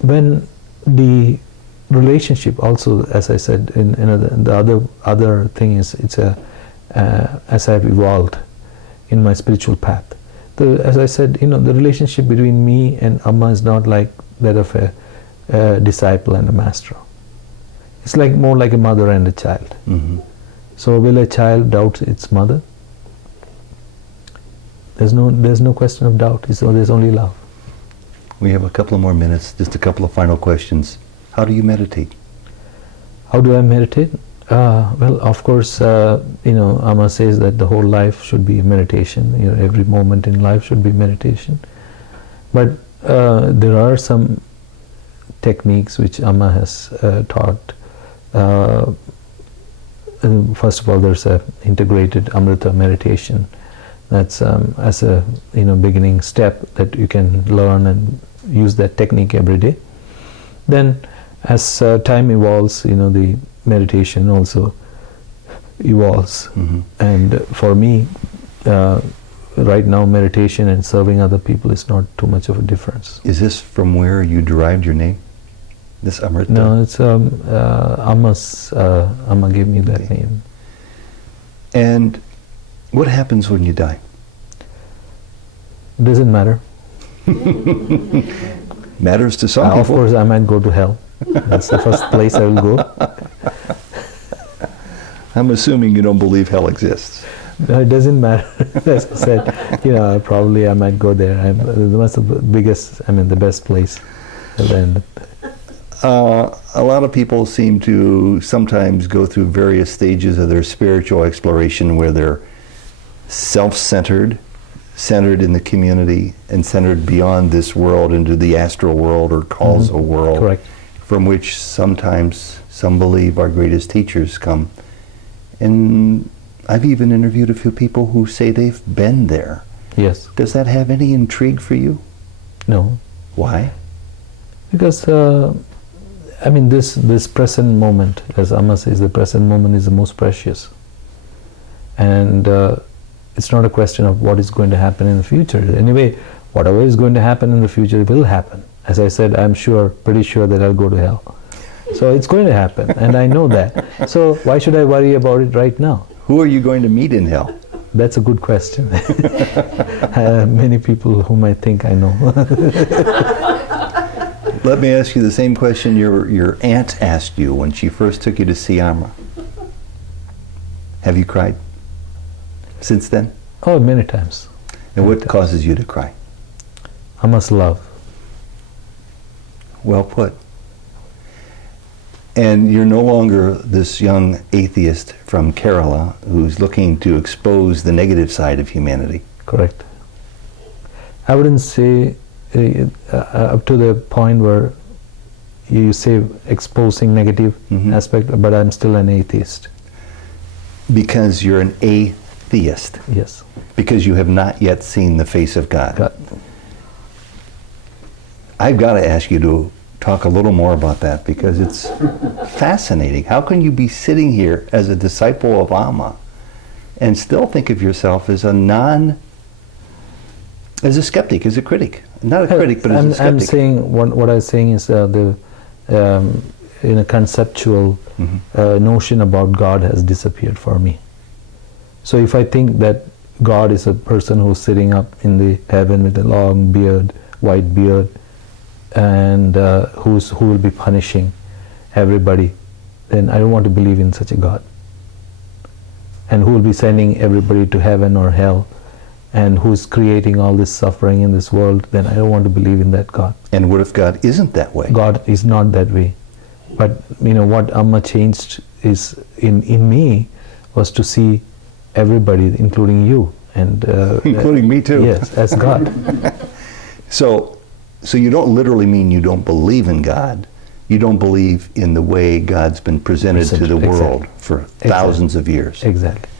when the relationship also, as I said, the other thing is, it's as I've evolved in my spiritual path, as I said, the relationship between me and Amma is not like that of a disciple and a master. It's like more like a mother and a child. So will a child doubt its mother? There's no question of doubt. There's only love. We have a couple of more minutes, just a couple of final questions. How do you meditate? How do I meditate? Well, of course, Amma says that the whole life should be meditation. Every moment in life should be meditation. But there are some techniques which Amma has taught. First of all, there's a integrated Amrita meditation. That's as a beginning step that you can learn and use that technique every day. Then, as time evolves, the meditation also evolves. And for me, right now, meditation and serving other people is not too much of a difference. Is this from where you derived your name? This Amrita? No, it's Amma'S. Amma gave me that name. And what happens when you die? Doesn't matter. Matters to some Of people. course, I might go to hell. That's the first place I will go. I'm assuming you don't believe hell exists. No, it doesn't matter. As I said, probably I might go there. That's the biggest, the best place. And a lot of people seem to sometimes go through various stages of their spiritual exploration where they're self-centered, centered in the community, and centered beyond this world into the astral world or causal world. Correct. From which sometimes some believe our greatest teachers come. And I've even interviewed a few people who say they've been there. Yes. Does that have any intrigue for you? No. Why? Because, this present moment, as Amma says, the present moment is the most precious. And it's not a question of what is going to happen in the future. Anyway, whatever is going to happen in the future will happen. As I said, I'm pretty sure that I'll go to hell. So it's going to happen, and I know that. So why should I worry about it right now? Who are you going to meet in hell? That's a good question. Many people whom I think I know. Let me ask you the same question your aunt asked you when she first took you to see Amma. Have you cried since then? Oh, many times. And what causes you to cry? Amma's love. Well put. And you're no longer this young atheist from Kerala who's looking to expose the negative side of humanity. Correct. I wouldn't say up to the point where you say exposing negative aspect, but I'm still an atheist. Because you're an atheist. Yes. Because you have not yet seen the face of God. I've got to ask you to talk a little more about that, because it's fascinating. How can you be sitting here as a disciple of Amma and still think of yourself as as a skeptic, as a critic? Not a critic, but as a skeptic. I'm saying, what I'm saying is in a conceptual notion about God has disappeared for me. So if I think that God is a person who's sitting up in the heaven with a long beard, white beard, and who will be punishing everybody, then I don't want to believe in such a God. And who will be sending everybody to heaven or hell, and who is creating all this suffering in this world, then I don't want to believe in that God. And what if God isn't that way? God is not that way. But what Amma changed is in me was to see everybody, including you, and including me too. Yes, as God. So you don't literally mean you don't believe in God. You don't believe in the way God's been presented to the world for thousands of years. Exactly.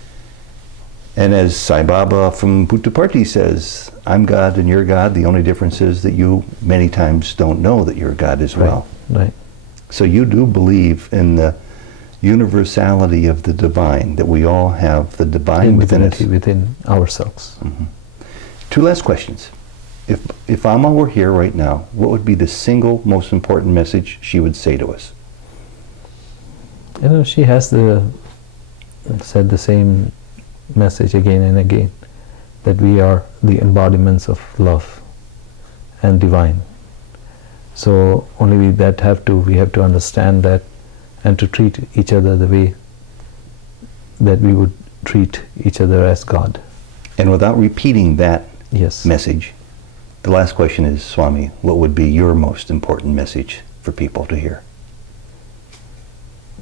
And as Sai Baba from Puttaparthi says, I'm God and you're God. The only difference is that you many times don't know that you're God as well. Right. So you do believe in the universality of the divine, that we all have the divine within us. Within ourselves. Mm-hmm. Two last questions. If Amma were here right now, what would be the single most important message she would say to us? She has said the same message again and again, that we are the embodiments of love and divine. So only we have to understand that, and to treat each other the way that we would treat each other as God. And without repeating that Yes. message, the last question is, Swami, what would be your most important message for people to hear?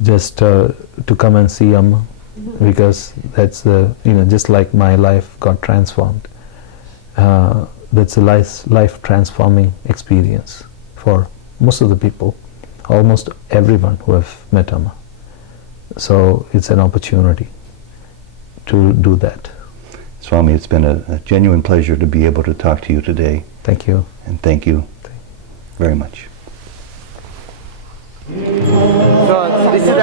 Just to come and see Amma, because that's just like my life got transformed. That's a life transforming experience for most of the people, almost everyone who have met Amma. So it's an opportunity to do that. Swami, it's been a genuine pleasure to be able to talk to you today. Thank you. And thank you very much. So this is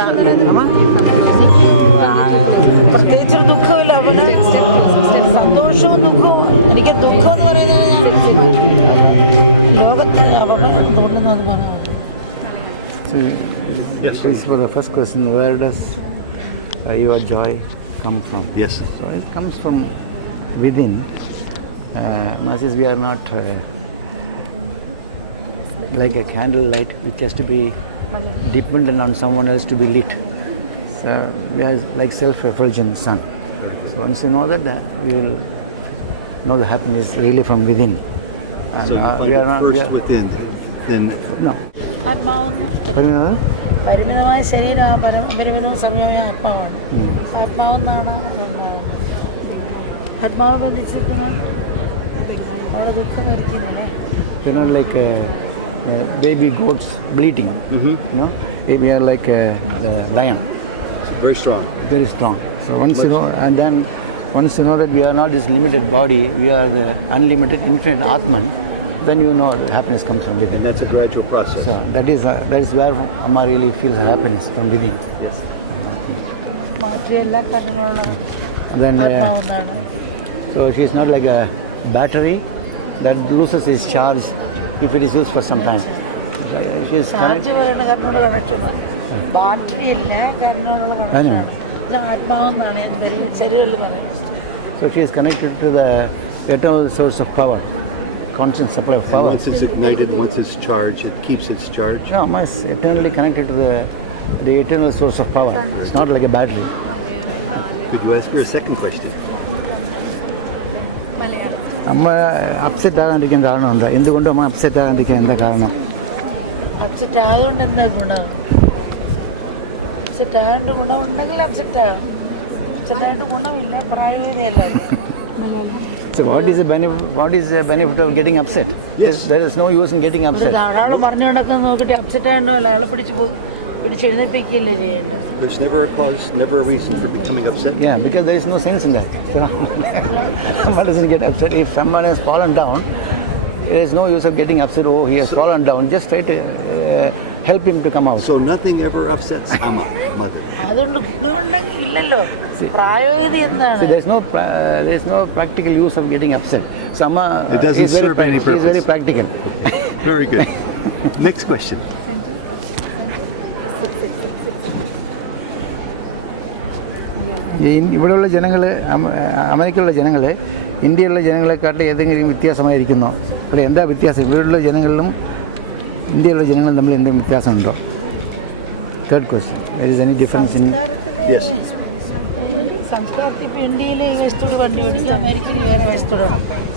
പ്രത്യേകിച്ച് ദുഃഖമില്ല. അവന് സന്തോഷവും ദുഃഖവും. എനിക്ക് ദുഃഖം എന്ന് പറയുന്നത് ലോകത്തിന് അതുകൊണ്ടെന്ന് പറയാം. Yes. For the first question, where does your joy come from? Yes. So it comes from within. Masses, we are not like a candle light which has to be dependent on someone else to be lit. So we are like self-effulgent sun. So once you know that, we will know the happiness really from within. And So you find it first within, then... No. പരിമിതമായ ശരീരം പരിമിതവും സമയമായ ആത്മാവാണ്. ആത്മാവെന്നാണ് ആത്മാവ് ബന്ധിച്ചിരിക്കുന്ന അവിടെ ദുഃഖം വരിക്കുന്നില്ലേ. Like baby goats bleating. We are like the lion. Very strong. Very strong. So once you know, and then once you know that we are not this limited body, we are the unlimited infinite Atman, then you know the happiness comes from within. And that's a gradual process. So that is where Amma really feels happiness from within. Yes. And then so she is not like a battery that loses its charge if it is used for some time. She is charge പറയുന്ന കർണോട് connect battery ഇല്ല കർണോടുള്ള കണക്റ്റാണ്. ഇത് ആത്മാവെന്നാണ് ഞാൻ ശരീരത്തിൽ പറയുന്നത്. So she is connected to the eternal source of power, constant supply of power. And once it's ignited, once it's charged, it keeps its charge. No, Amma is eternally connected to the eternal source of power. It's not like a battery. Could you ask her a second question? അമ്മ upset ആകാണ്ടിരിക്കാൻ കാരണമുണ്ട്. എന്തുകൊണ്ടും അമ്മ upset ആകാണ്ടിരിക്കാൻ എന്താ കാരണം? Upset ആയതുകൊണ്ട് എന്താ ഗുണം? Upset ആയതുകൊണ്ട് ഗുണമുണ്ടെങ്കിൽ അപ്സെറ്റ് ആകാം. അപ്സെറ്റ് ആയതുകൊണ്ട് ഗുണമില്ല, പ്രായോഗികതയല്ല. So what is the benefit of getting upset? Yes. There is no use in getting upset. ഒരാൾ പറഞ്ഞു നടക്കുന്ന നോക്കിയിട്ട് അപ്സെറ്റ് ആയതുകൊണ്ടല്ല ആളെ പിടിച്ചെഴുന്നേൽപ്പിക്കുകയല്ലേ ചെയ്യേണ്ടത്. There's never a cause, never a reason for becoming upset. Yeah, because there is no sense in that. Someone doesn't get upset. If someone has fallen down, there is no use of getting upset. Oh, he has fallen down. Just try to help him to come out. So nothing ever upsets Amma, mother. അതുകൊണ്ട് ഇതുകൊണ്ടെങ്കിൽ ഇല്ലല്ലോ. പ്രായോഗികത എന്താണ്? See, there is no practical use of getting upset. So Amma It doesn't serve any purpose. She is very practical. Very good. Next question. ഇവിടെയുള്ള ജനങ്ങൾ, അമേരിക്കയിലുള്ള ജനങ്ങൾ ഇന്ത്യയിലുള്ള ജനങ്ങളെക്കാട്ടിൽ ഏതെങ്കിലും വ്യത്യാസമായിരിക്കുന്നോ? അല്ലെ എന്താ വ്യത്യാസം? ഇവിടെയുള്ള ജനങ്ങളിലും ഇന്ത്യയിലുള്ള ജനങ്ങളും തമ്മിൽ എന്തെങ്കിലും വ്യത്യാസമുണ്ടോ? Third question. There is any difference in... Yes. സംസ്കാരത്തിൽ ഇപ്പോൾ ഇന്ത്യയിലെ ഈ വശത്തോട് വണ്ടി ഓടിക്കും, അമേരിക്കയിൽ വേറെ വശത്തോട്.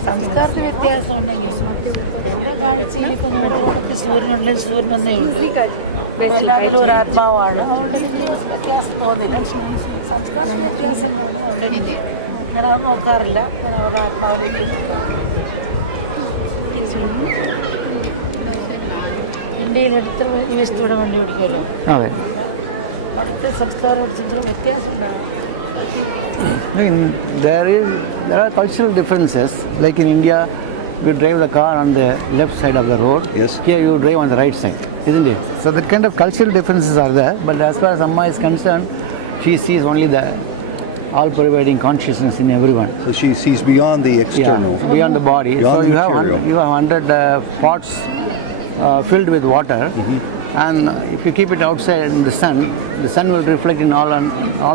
സംസ്കാരത്തിൽ വ്യത്യാസം ഉണ്ടെങ്കിൽ സൂര്യനുണ്ടെങ്കിൽ സൂര്യനൊന്നേ ഉള്ളൂ, ഒരു ആത്മാവാണ്. അതുകൊണ്ട് എനിക്ക് വ്യത്യാസം തോന്നില്ല. സംസ്കാരത്തിൽ വ്യത്യാസം ഉണ്ട് എനിക്ക്. ഞാൻ അത് നോക്കാറില്ല. ഞാൻ അവരുടെ ആത്മാവിലേക്ക് ഇന്ത്യയിൽ അടുത്ത ഈ വശത്തോടെ വണ്ടി ഓടിക്കുമല്ലോ. അതെ. അടുത്ത സംസ്കാരം ഓടിച്ചെങ്കിലും വ്യത്യാസം ഉണ്ടാകും. There are cultural differences. Like in India, you drive the car on the left side of the road. Yes. Here you drive on the right side, isn't it? So that kind of cultural differences are there. But as far as Amma is concerned, she sees only the all-pervading consciousness in everyone. So she sees beyond the external. Yeah, beyond the body. Beyond so the you have material. 100 pots filled with water. And if you keep it outside in the sun will reflect in all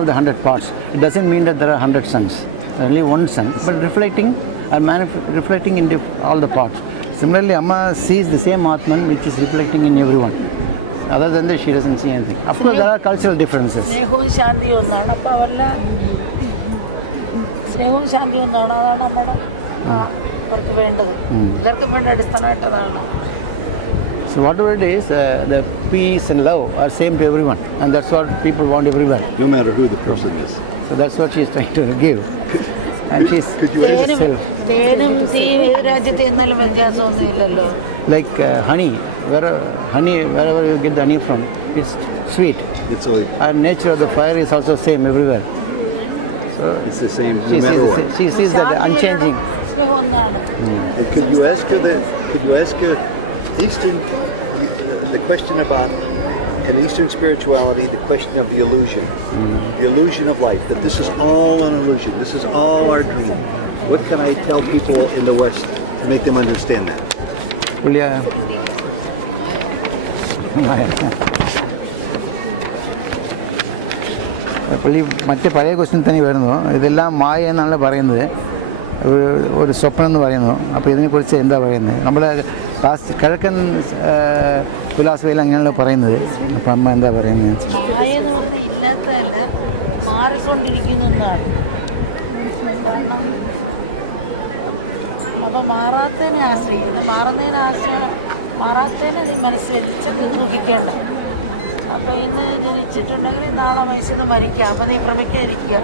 the 100 parts. It doesn't mean that there are 100 suns. There only one sun, but reflecting in all the parts. Similarly, Amma sees the same Atman which is reflecting in everyone. Other than that, she doesn't see anything. Of course, there are cultural differences. സ്നേഹവും ശാന്തിയും ഒന്നാണ്. അപ്പോൾ അവരുടെ സ്നേഹവും ശാന്തിയും ഒന്നാണ്. അതാണ് നമ്മുടെ അവർക്ക് വേണ്ടത്. എല്ലാവർക്കും വേണ്ട അടിസ്ഥാനമായിട്ടതാണ്. So whatever it is, the peace and love are same to everyone, and that's what people want everywhere. No matter who the person is. So that's what she's trying to give. And she's self. തേനും തീയും ഏത് രാജ്യത്ത് എന്നാലും വ്യത്യാസമൊന്നും ഇല്ലല്ലോ. Like honey, wherever you get the honey from, it's sweet. It's like, And nature of the fire is also same everywhere. So it's the same no matter what. she sees that unchanging. സ്നേഹം ഒന്നാണ്. And could you ask her Eastern, the question about in Eastern spirituality, the question of the illusion of life, that this is all an illusion, this is all our dream. What can I tell people in the West to make them understand that? പുള്ളി മറ്റേ പഴയ question തന്നെ വരുന്നു. ഇതെല്ലാം മായ എന്നാണ് പറയുന്നത്, ഒരു സ്വപ്നം എന്ന് പറയുന്നു. അപ്പോൾ ഇതിനെക്കുറിച്ച് എന്താ പറയുന്നത്? നമ്മുടെ കിഴക്കൻ ഫിലോസഫിയിൽ അങ്ങനെയല്ല പറയുന്നത്. അപ്പം അമ്മ എന്താ പറയുന്നത്? മായെന്ന് പറഞ്ഞാൽ ഇല്ലാത്തതല്ല, മാറിക്കൊണ്ടിരിക്കുന്നതാണ്. അപ്പം മാറാത്തതിനെ ആശ്രയിക്കുന്നത്, മാറാത്തതിനെ നീ മനസ്സിലെത്തിച്ചത് നോക്കിക്കേണ്ട. അപ്പോൾ ഇന്ന് ജനിച്ചിട്ടുണ്ടെങ്കിൽ നാളെ മനുഷ്യന് മരിക്കാം. അപ്പം നീ ഭ്രമിക്കാതിരിക്കുക.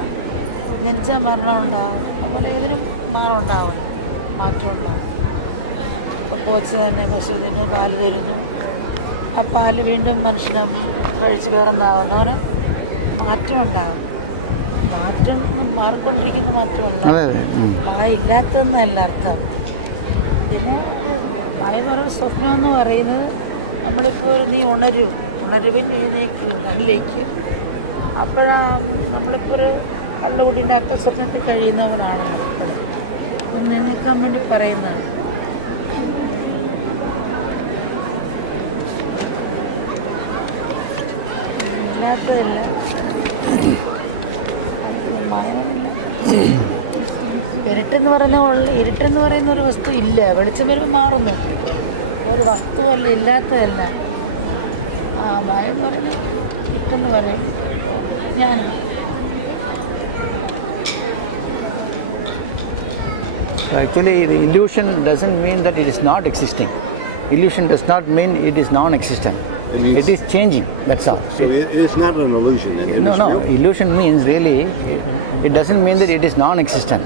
ജനിച്ചാൽ മരണം ഉണ്ടാവും. അതുപോലെ ഏതിനും മാറുണ്ടാവും, മാറ്റം ഉണ്ടാവും. ഇപ്പോൾ പോച്ച തന്നെ പശു തിന്നു, പാല് തരുന്നു. ആ പാല് വീണ്ടും മനുഷ്യനെ കഴിച്ച് വേറെന്താവുന്നവന് മാറ്റം ഉണ്ടാകും. മാറ്റം മാറിക്കൊണ്ടിരിക്കുന്ന മാറ്റം ഉണ്ടാകും. മായ ഇല്ലാത്തതെന്നല്ല അർത്ഥം. പിന്നെ മായ പറയുന്ന സ്വപ്നം എന്ന് പറയുന്നത് നമ്മളിപ്പോൾ ഒരു നീ ഉണരുവിൻ്റെ ഇതിലേക്ക് അപ്പോഴാണ് നമ്മളിപ്പോൾ ഒരു കള്ളുകൂടിൻ്റെ അക്ക സ്വപ്നത്തിൽ കഴിയുന്നവരാണ് നമ്മളിപ്പോൾ. ഒന്ന് നിൽക്കാൻ വേണ്ടി പറയുന്നതാണ്. ഇല്ലാത്തതല്ല, ഇരുട്ടെന്ന് പറയുന്ന ഒരു വസ്തു ഇല്ല. വെളിച്ചം വരുമ്പോൾ മാറുന്നു. ഒരു വസ്തുവല്ല, ഇല്ലാത്തതല്ല. മായ എന്ന് പറഞ്ഞാൽ ഇരുട്ടെന്ന് പറയും. ഞാൻ Actually, the illusion doesn't mean that it is not existing. Illusion does not mean it is non-existent. It is changing, that's all. So it is not an illusion. No. Illusion means really, it doesn't mean that it is non-existent.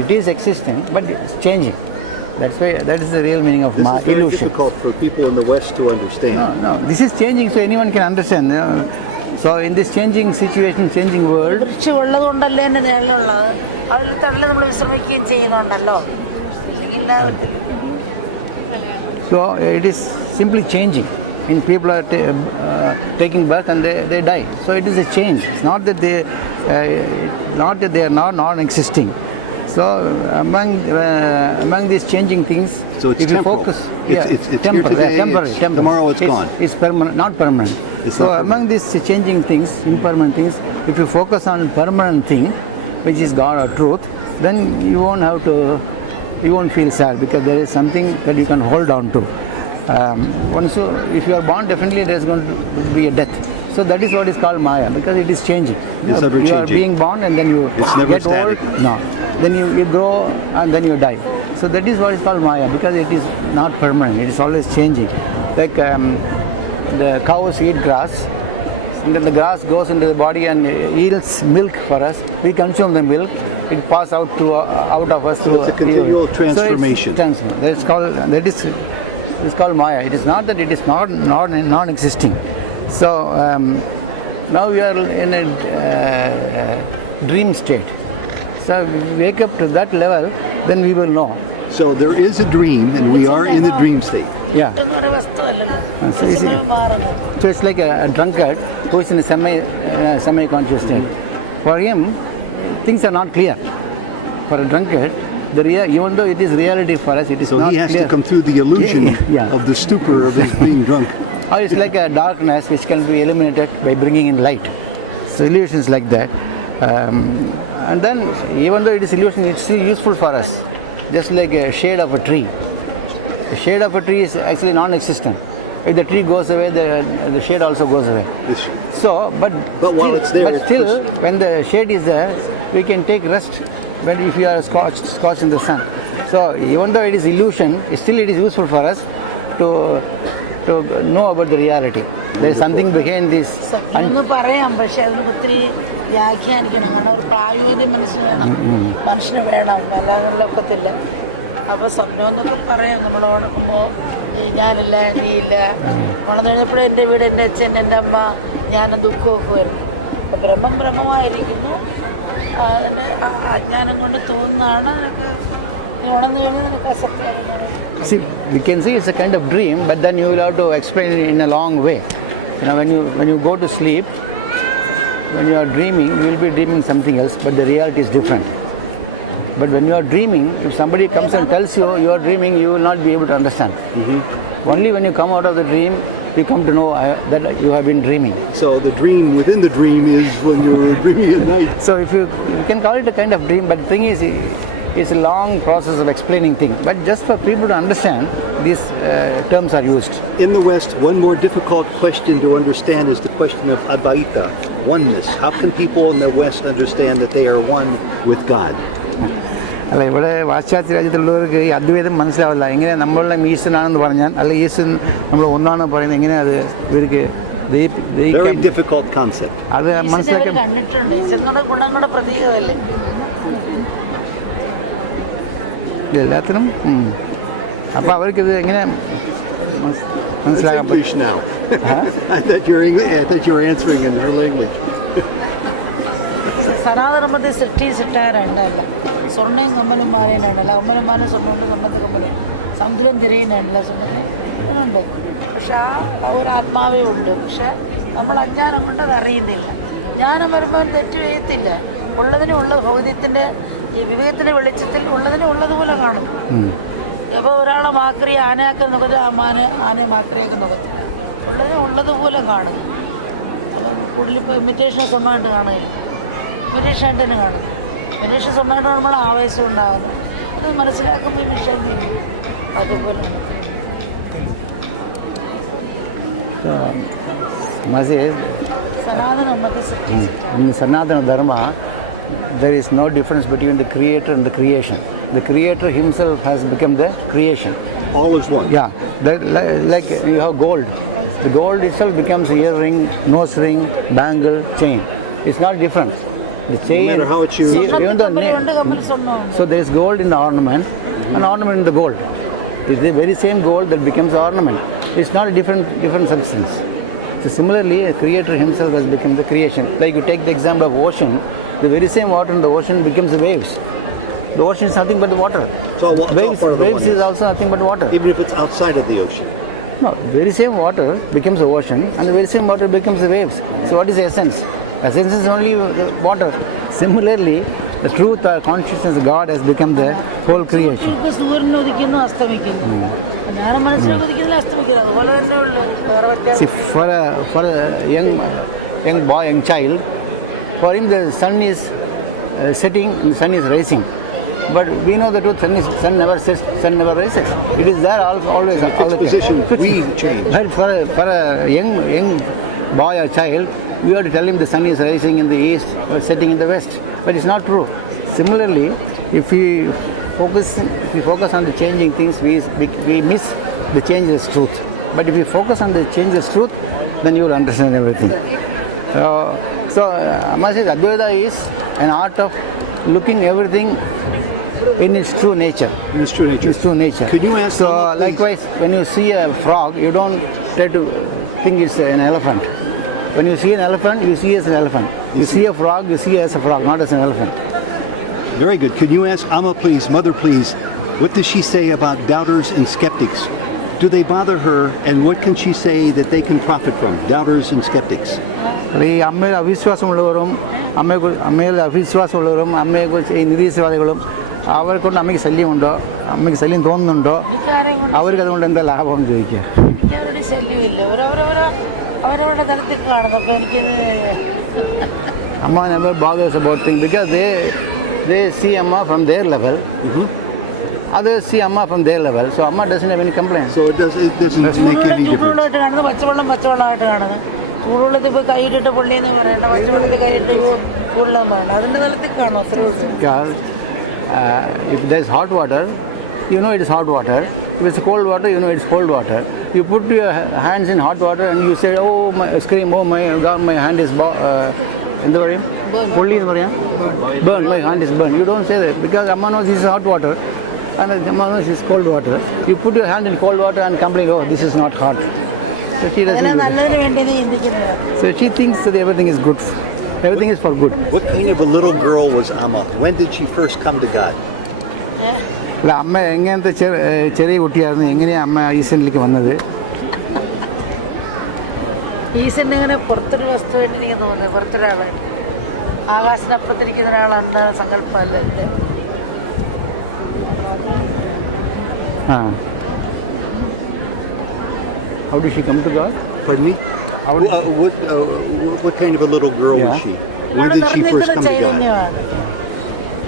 It is existing, but it's changing. That's why, that is the real meaning of This is very illusion. difficult for people in the West to understand. No. This is changing, so anyone can understand. So in this changing situation, changing world. വൃക്ഷം ഉള്ളത് കൊണ്ടല്ലേ എൻ്റെ നിഴലുള്ളത്. അതിൽ തന്നെ നമ്മൾ വിശ്രമിക്കുകയും ചെയ്യുന്നുണ്ടല്ലോ. So it is simply changing. And people are taking birth and they die. So it is a change. It's not that they are not non-existing. So among these changing things, So it's if you temporal. focus, It's here today, temporary. tomorrow it's gone. It's permanent, not permanent. So among these changing things, impermanent things, if you focus on permanent thing, which is God or truth, then you won't feel sad, because there is something that you can hold on to. If you are born, definitely there is going to be a death. So that is what is called Maya, because it is changing. It's ever You are changing. being born and then you It's never get static. old. No. Then you grow and then you die. So that is what is called Maya, because it is not permanent. It is always changing. Like the cows eat grass, and then the grass goes into the body and yields milk for us. We consume the milk. It passes out of us through. It's a continual transformation. So it's called Maya. It is not that it is non-existing. So now we are in a dream state. So we wake up to that level, then we will know. So there is a dream, and we are in the dream state. Yeah. എന്നൊരു വസ്തുവല്ലല്ലോ So you see, സമയം മാറുന്നത്. so it's like a drunkard who is in a semi-conscious state. For him, things are not clear. For a drunkard, even though it is reality for us, it is So not he has clear. to come through the illusion Yeah. of the stupor of his being drunk. Or it's like a darkness which can be eliminated by bringing in light. So illusions like that. And then, even though it is illusion, it's still useful for us. Just like a shade of a tree. The shade of a tree is actually non-existent. If the tree goes away, the shade also goes away. So, but while it's there, still, when the shade is there, we can take rest if you are scorched in the sun. So, even though it is illusion, still it is useful for us to know about the reality. There is something behind this. സത്യമൊന്ന് പറയാം, പക്ഷെ അതിന് ഒത്തിരി വ്യാഖ്യാനിക്കണം. കാരണം ഒരു പ്രായോഗിക മനസ്സിന് വേണം, മനുഷ്യന് വേണം, അല്ലാതെ ഒക്കത്തില്ല. അപ്പോൾ സ്വപ്നം എന്നൊക്കെ പറയാം. നമ്മളോടൊക്കുമ്പോൾ ഞാനില്ല, നീയില്ല. വളർന്നു കഴിഞ്ഞപ്പോഴും എൻ്റെ വീട്, എൻ്റെ അച്ഛൻ, എൻ്റെ അമ്മ, ഞാൻ ദുഃഖമൊക്കെ വരുന്നു. അപ്പോൾ ബ്രഹ്മം ബ്രഹ്മമായിരിക്കുന്നു. അതിൻ്റെ അജ്ഞാനം കൊണ്ട് തോന്നുന്നതാണ് നിനക്ക്. നീ ഉണർന്നു കഴിഞ്ഞാൽ നിനക്ക് അസത്യം. See, we can see it's a kind of dream, but then you will have to explain it in a long way. You know, when you go to sleep, when you are dreaming, you will be dreaming something else, but the reality is different. But when you are dreaming, if somebody comes and tells you you are dreaming, you will not be able to understand. Only when you come out of the dream, you come to know that you have been dreaming. So the dream within the dream is when you're dreaming at night. So if you can call it a kind of dream, but the thing is, it's a long process of explaining things. But just for people to understand, these terms are used. In the West, one more difficult question to understand is the question of Advaita, oneness. How can people in the West understand that they are one with God? അല്ല, ഇവിടെ പാശ്ചാത്യ രാജ്യത്തുള്ളവർക്ക് ഈ അദ്വൈതം മനസ്സിലാവില്ല. എങ്ങനെ നമ്മളുടെ ഈശ്വരനാണെന്ന് പറഞ്ഞാൽ, അല്ല ഈശ്വരൻ നമ്മൾ ഒന്നാണെന്ന് പറയുന്നത്, എങ്ങനെ അത് ഇവർക്ക് Very difficult concept. അത് മനസ്സിലാക്കി കണ്ടിട്ടുണ്ട്. ഈശ്വരന്റെ ഗുണങ്ങളുടെ പ്രതീകമല്ലേ. എല്ലാത്തിനും. അപ്പോൾ അവർക്കിത് എങ്ങനെ മനസ്സിലാക്കാൻ English now. I thought you were answering in her language. സനാതനമത്തെ സൃഷ്ടിച്ചിട്ടാരണ്ടല്ല. സ്വർണ്ണയും കമ്മലും മാലയിലാണ്ടല്ല. കമ്മലും മാല സ്വർണ്ണമുണ്ട്, സ്വർണ്ണത്തെ കമ്മലും സമുദ്രം തിരയിലാണ്ടല്ല. സ്വർണ്ണത്തിനുണ്ട്. പക്ഷെ ആ ഒരു ആത്മാവേ ഉണ്ട്. പക്ഷെ നമ്മൾ അജ്ഞാനം കൊണ്ട് അത് അറിയുന്നില്ല. ജ്ഞാനം വരുമ്പോൾ തെറ്റ് ചെയ്യത്തില്ല. ഉള്ളതിന് ഉള്ള ഭൗതികത്തിൻ്റെ ഈ വിവേകത്തിൻ്റെ വെളിച്ചത്തിൽ ഉള്ളതിന് ഉള്ളതുപോലെ കാണും. അപ്പോൾ ഒരാളെ മാക്രി ആനയാക്കാൻ നോക്കത്തില്ല, ആനയെ മാക്രിയാക്കാൻ നോക്കത്തില്ല. ഉള്ളതിന് ഉള്ളതുപോലെ കാണും. കൂടുതലിപ്പോൾ ഇമിറ്റേഷൻ സ്വന്തമായിട്ട് കാണുകയില്ല. ഇമിറ്റേഷനായിട്ട് തന്നെ കാണും. ഇമിറ്റേഷൻ സ്വന്തമായിട്ട് നമ്മൾ ആവേശം ഉണ്ടാകുന്നു. അത് മനസ്സിലാക്കുമ്പോൾ ഈ വിഷയം അതുപോലെ In Sanatana Dharma, there is no difference between the creator and the creation. The creator himself has become the creation. All is one. Yeah, like you have gold. The gold itself becomes earring, nose ring, bangle, chain. It's not different. The chain, No matter how it's used. even though so there is gold in the ornament, and ornament in the gold. It's the very same gold that becomes ornament. It's not a different substance. So similarly, a creator himself has become the creation. Like you take the example of ocean, the very same water in the ocean becomes the waves. The ocean is nothing but the water. It's all part of the Waves is oneness. also nothing but water. Even if it's outside of the ocean. No, the very same water becomes the ocean, and the very same water becomes the waves. So what is the essence? Essence is only the water. Similarly, the truth or consciousness of God has become the whole creation. സൂര്യനെ ഉദിക്കുന്നു, അസ്തമിക്കുന്നു. ഞാൻ മനസ്സിലേക്ക് ഉദിക്കുന്നില്ല, അസ്തമിക്കുന്നു. അതുപോലെ തന്നെ ഉള്ളു. See, for a young boy, young child, for him the sun is setting and the sun is rising. But we know the truth, sun never sets, sun never rises. It is there always. Fixed position, we change. But for a young boy or child, you have to tell him the sun is rising in the east or setting in the west. But it's not true. Similarly, if we focus on the changing things, we miss the changeless truth. But if you focus on the changeless truth, then you will understand everything. So Amma says Advaita is an art of looking everything in its true nature. In its true nature. Its true nature. Could you ask? So likewise, when you see a frog, you don't try to think it's an elephant. When you see an elephant, you see it as an elephant. You see a frog, you see it as a frog, not as an elephant. Very good. Could you ask Amma, please, Mother, please, what does she say about doubters and skeptics? Do they bother her, and what can she say that they can profit from, doubters and skeptics? ഈ അമ്മയിൽ അവിശ്വാസമുള്ളവരും അമ്മയിൽ അവിശ്വാസമുള്ളവരും അമ്മയെക്കുറിച്ച് ഈ നിരീശ്വരവാദികളും അവരെ കൊണ്ട് അമ്മയ്ക്ക് ശല്യമുണ്ടോ, അമ്മയ്ക്ക് ശല്യം തോന്നുന്നുണ്ടോ, അവർക്ക് അതുകൊണ്ട് എന്താ ലാഭം എന്ന് ചോദിക്കുക. എനിക്കവരുടെ ശല്യമില്ല, അവരവരുടെ തലത്തിൽ കാണുന്നു. അപ്പോൾ എനിക്കത് Amma never bothers about things because they see Amma from their level. Others see Amma from their level, so Amma doesn't have any complaints. So it doesn't make any difference. ചൂടുവെള്ളമായിട്ട് കാണുന്നത്, പച്ചവെള്ളമായിട്ട് കാണുന്നത്. ചൂടുവെള്ളത്തിൽ ഇപ്പോൾ കൈയിട്ടിട്ട് പൊള്ളിയെന്ന് പറയണ്ട, പച്ചവെള്ളത്തിൽ കൈയിട്ട് പൊള്ളാൻ പാടില്ല. അതിൻ്റെ തലത്തിൽ കാണും അത്ര ദിവസം. Because if there's hot water, you know it is hot water. If it's cold water, you know it's cold water. You put your hands in hot water and you say, oh, scream, oh my God, my hand is burn, my hand is burned. You don't say that because Amma knows this is hot water and Amma knows this is cold water. You put your hand in cold water and complain, oh, this is not hot. So she doesn't do that. So she thinks that everything is good. Everything is for good. What kind of a little girl was Amma? When did she first come to God? അല്ല, അമ്മ എങ്ങനത്തെ ചെറിയ കുട്ടിയായിരുന്നു, എങ്ങനെയാണ് അമ്മ ഈശ്വരനിലേക്ക് വന്നത്? ഈശ്വരൻ ഇങ്ങനെ പുറത്തൊരു വസ്തുവായിട്ട് എനിക്ക് തോന്നുന്നത്, പുറത്തൊരാളായിട്ട് ആകാശത്തിനപ്പുറത്തിരിക്കുന്ന ഒരാളെന്താണ് സങ്കല്പമല്ല എൻ്റെ. How did she come to God? Pardon me? What kind of a little girl was she? When did she first come to God?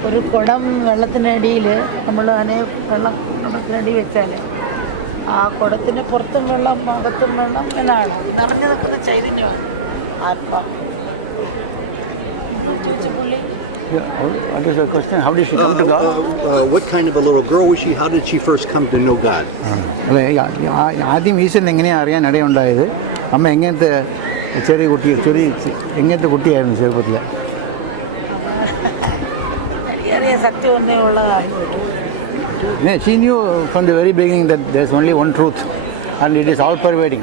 ഒരു കുടം വെള്ളത്തിനടിയിൽ നമ്മൾ വെള്ളം കുടത്തിനടി വെച്ചാൽ ആ കുടത്തിന് പുറത്തും വെള്ളം അകത്തും വെള്ളം എന്നാണ് നിറഞ്ഞു നിൽക്കുന്ന ചൈതന്യമാണ് ആത്മാ. What is the question? How did she come to God? What kind of a little girl was she? How did she first come to know God? ആദ്യം ഈശ്വരൻ എങ്ങനെയാണ് അറിയാൻ ഇടയുണ്ടായത്? അമ്മ എങ്ങനത്തെ എങ്ങനത്തെ കുട്ടിയായിരുന്നു ചെറുപ്പത്തിൽ? സത്യം ഒന്നേ ഉള്ളതാണ്. She knew from the very beginning that there's only one truth and it is all pervading.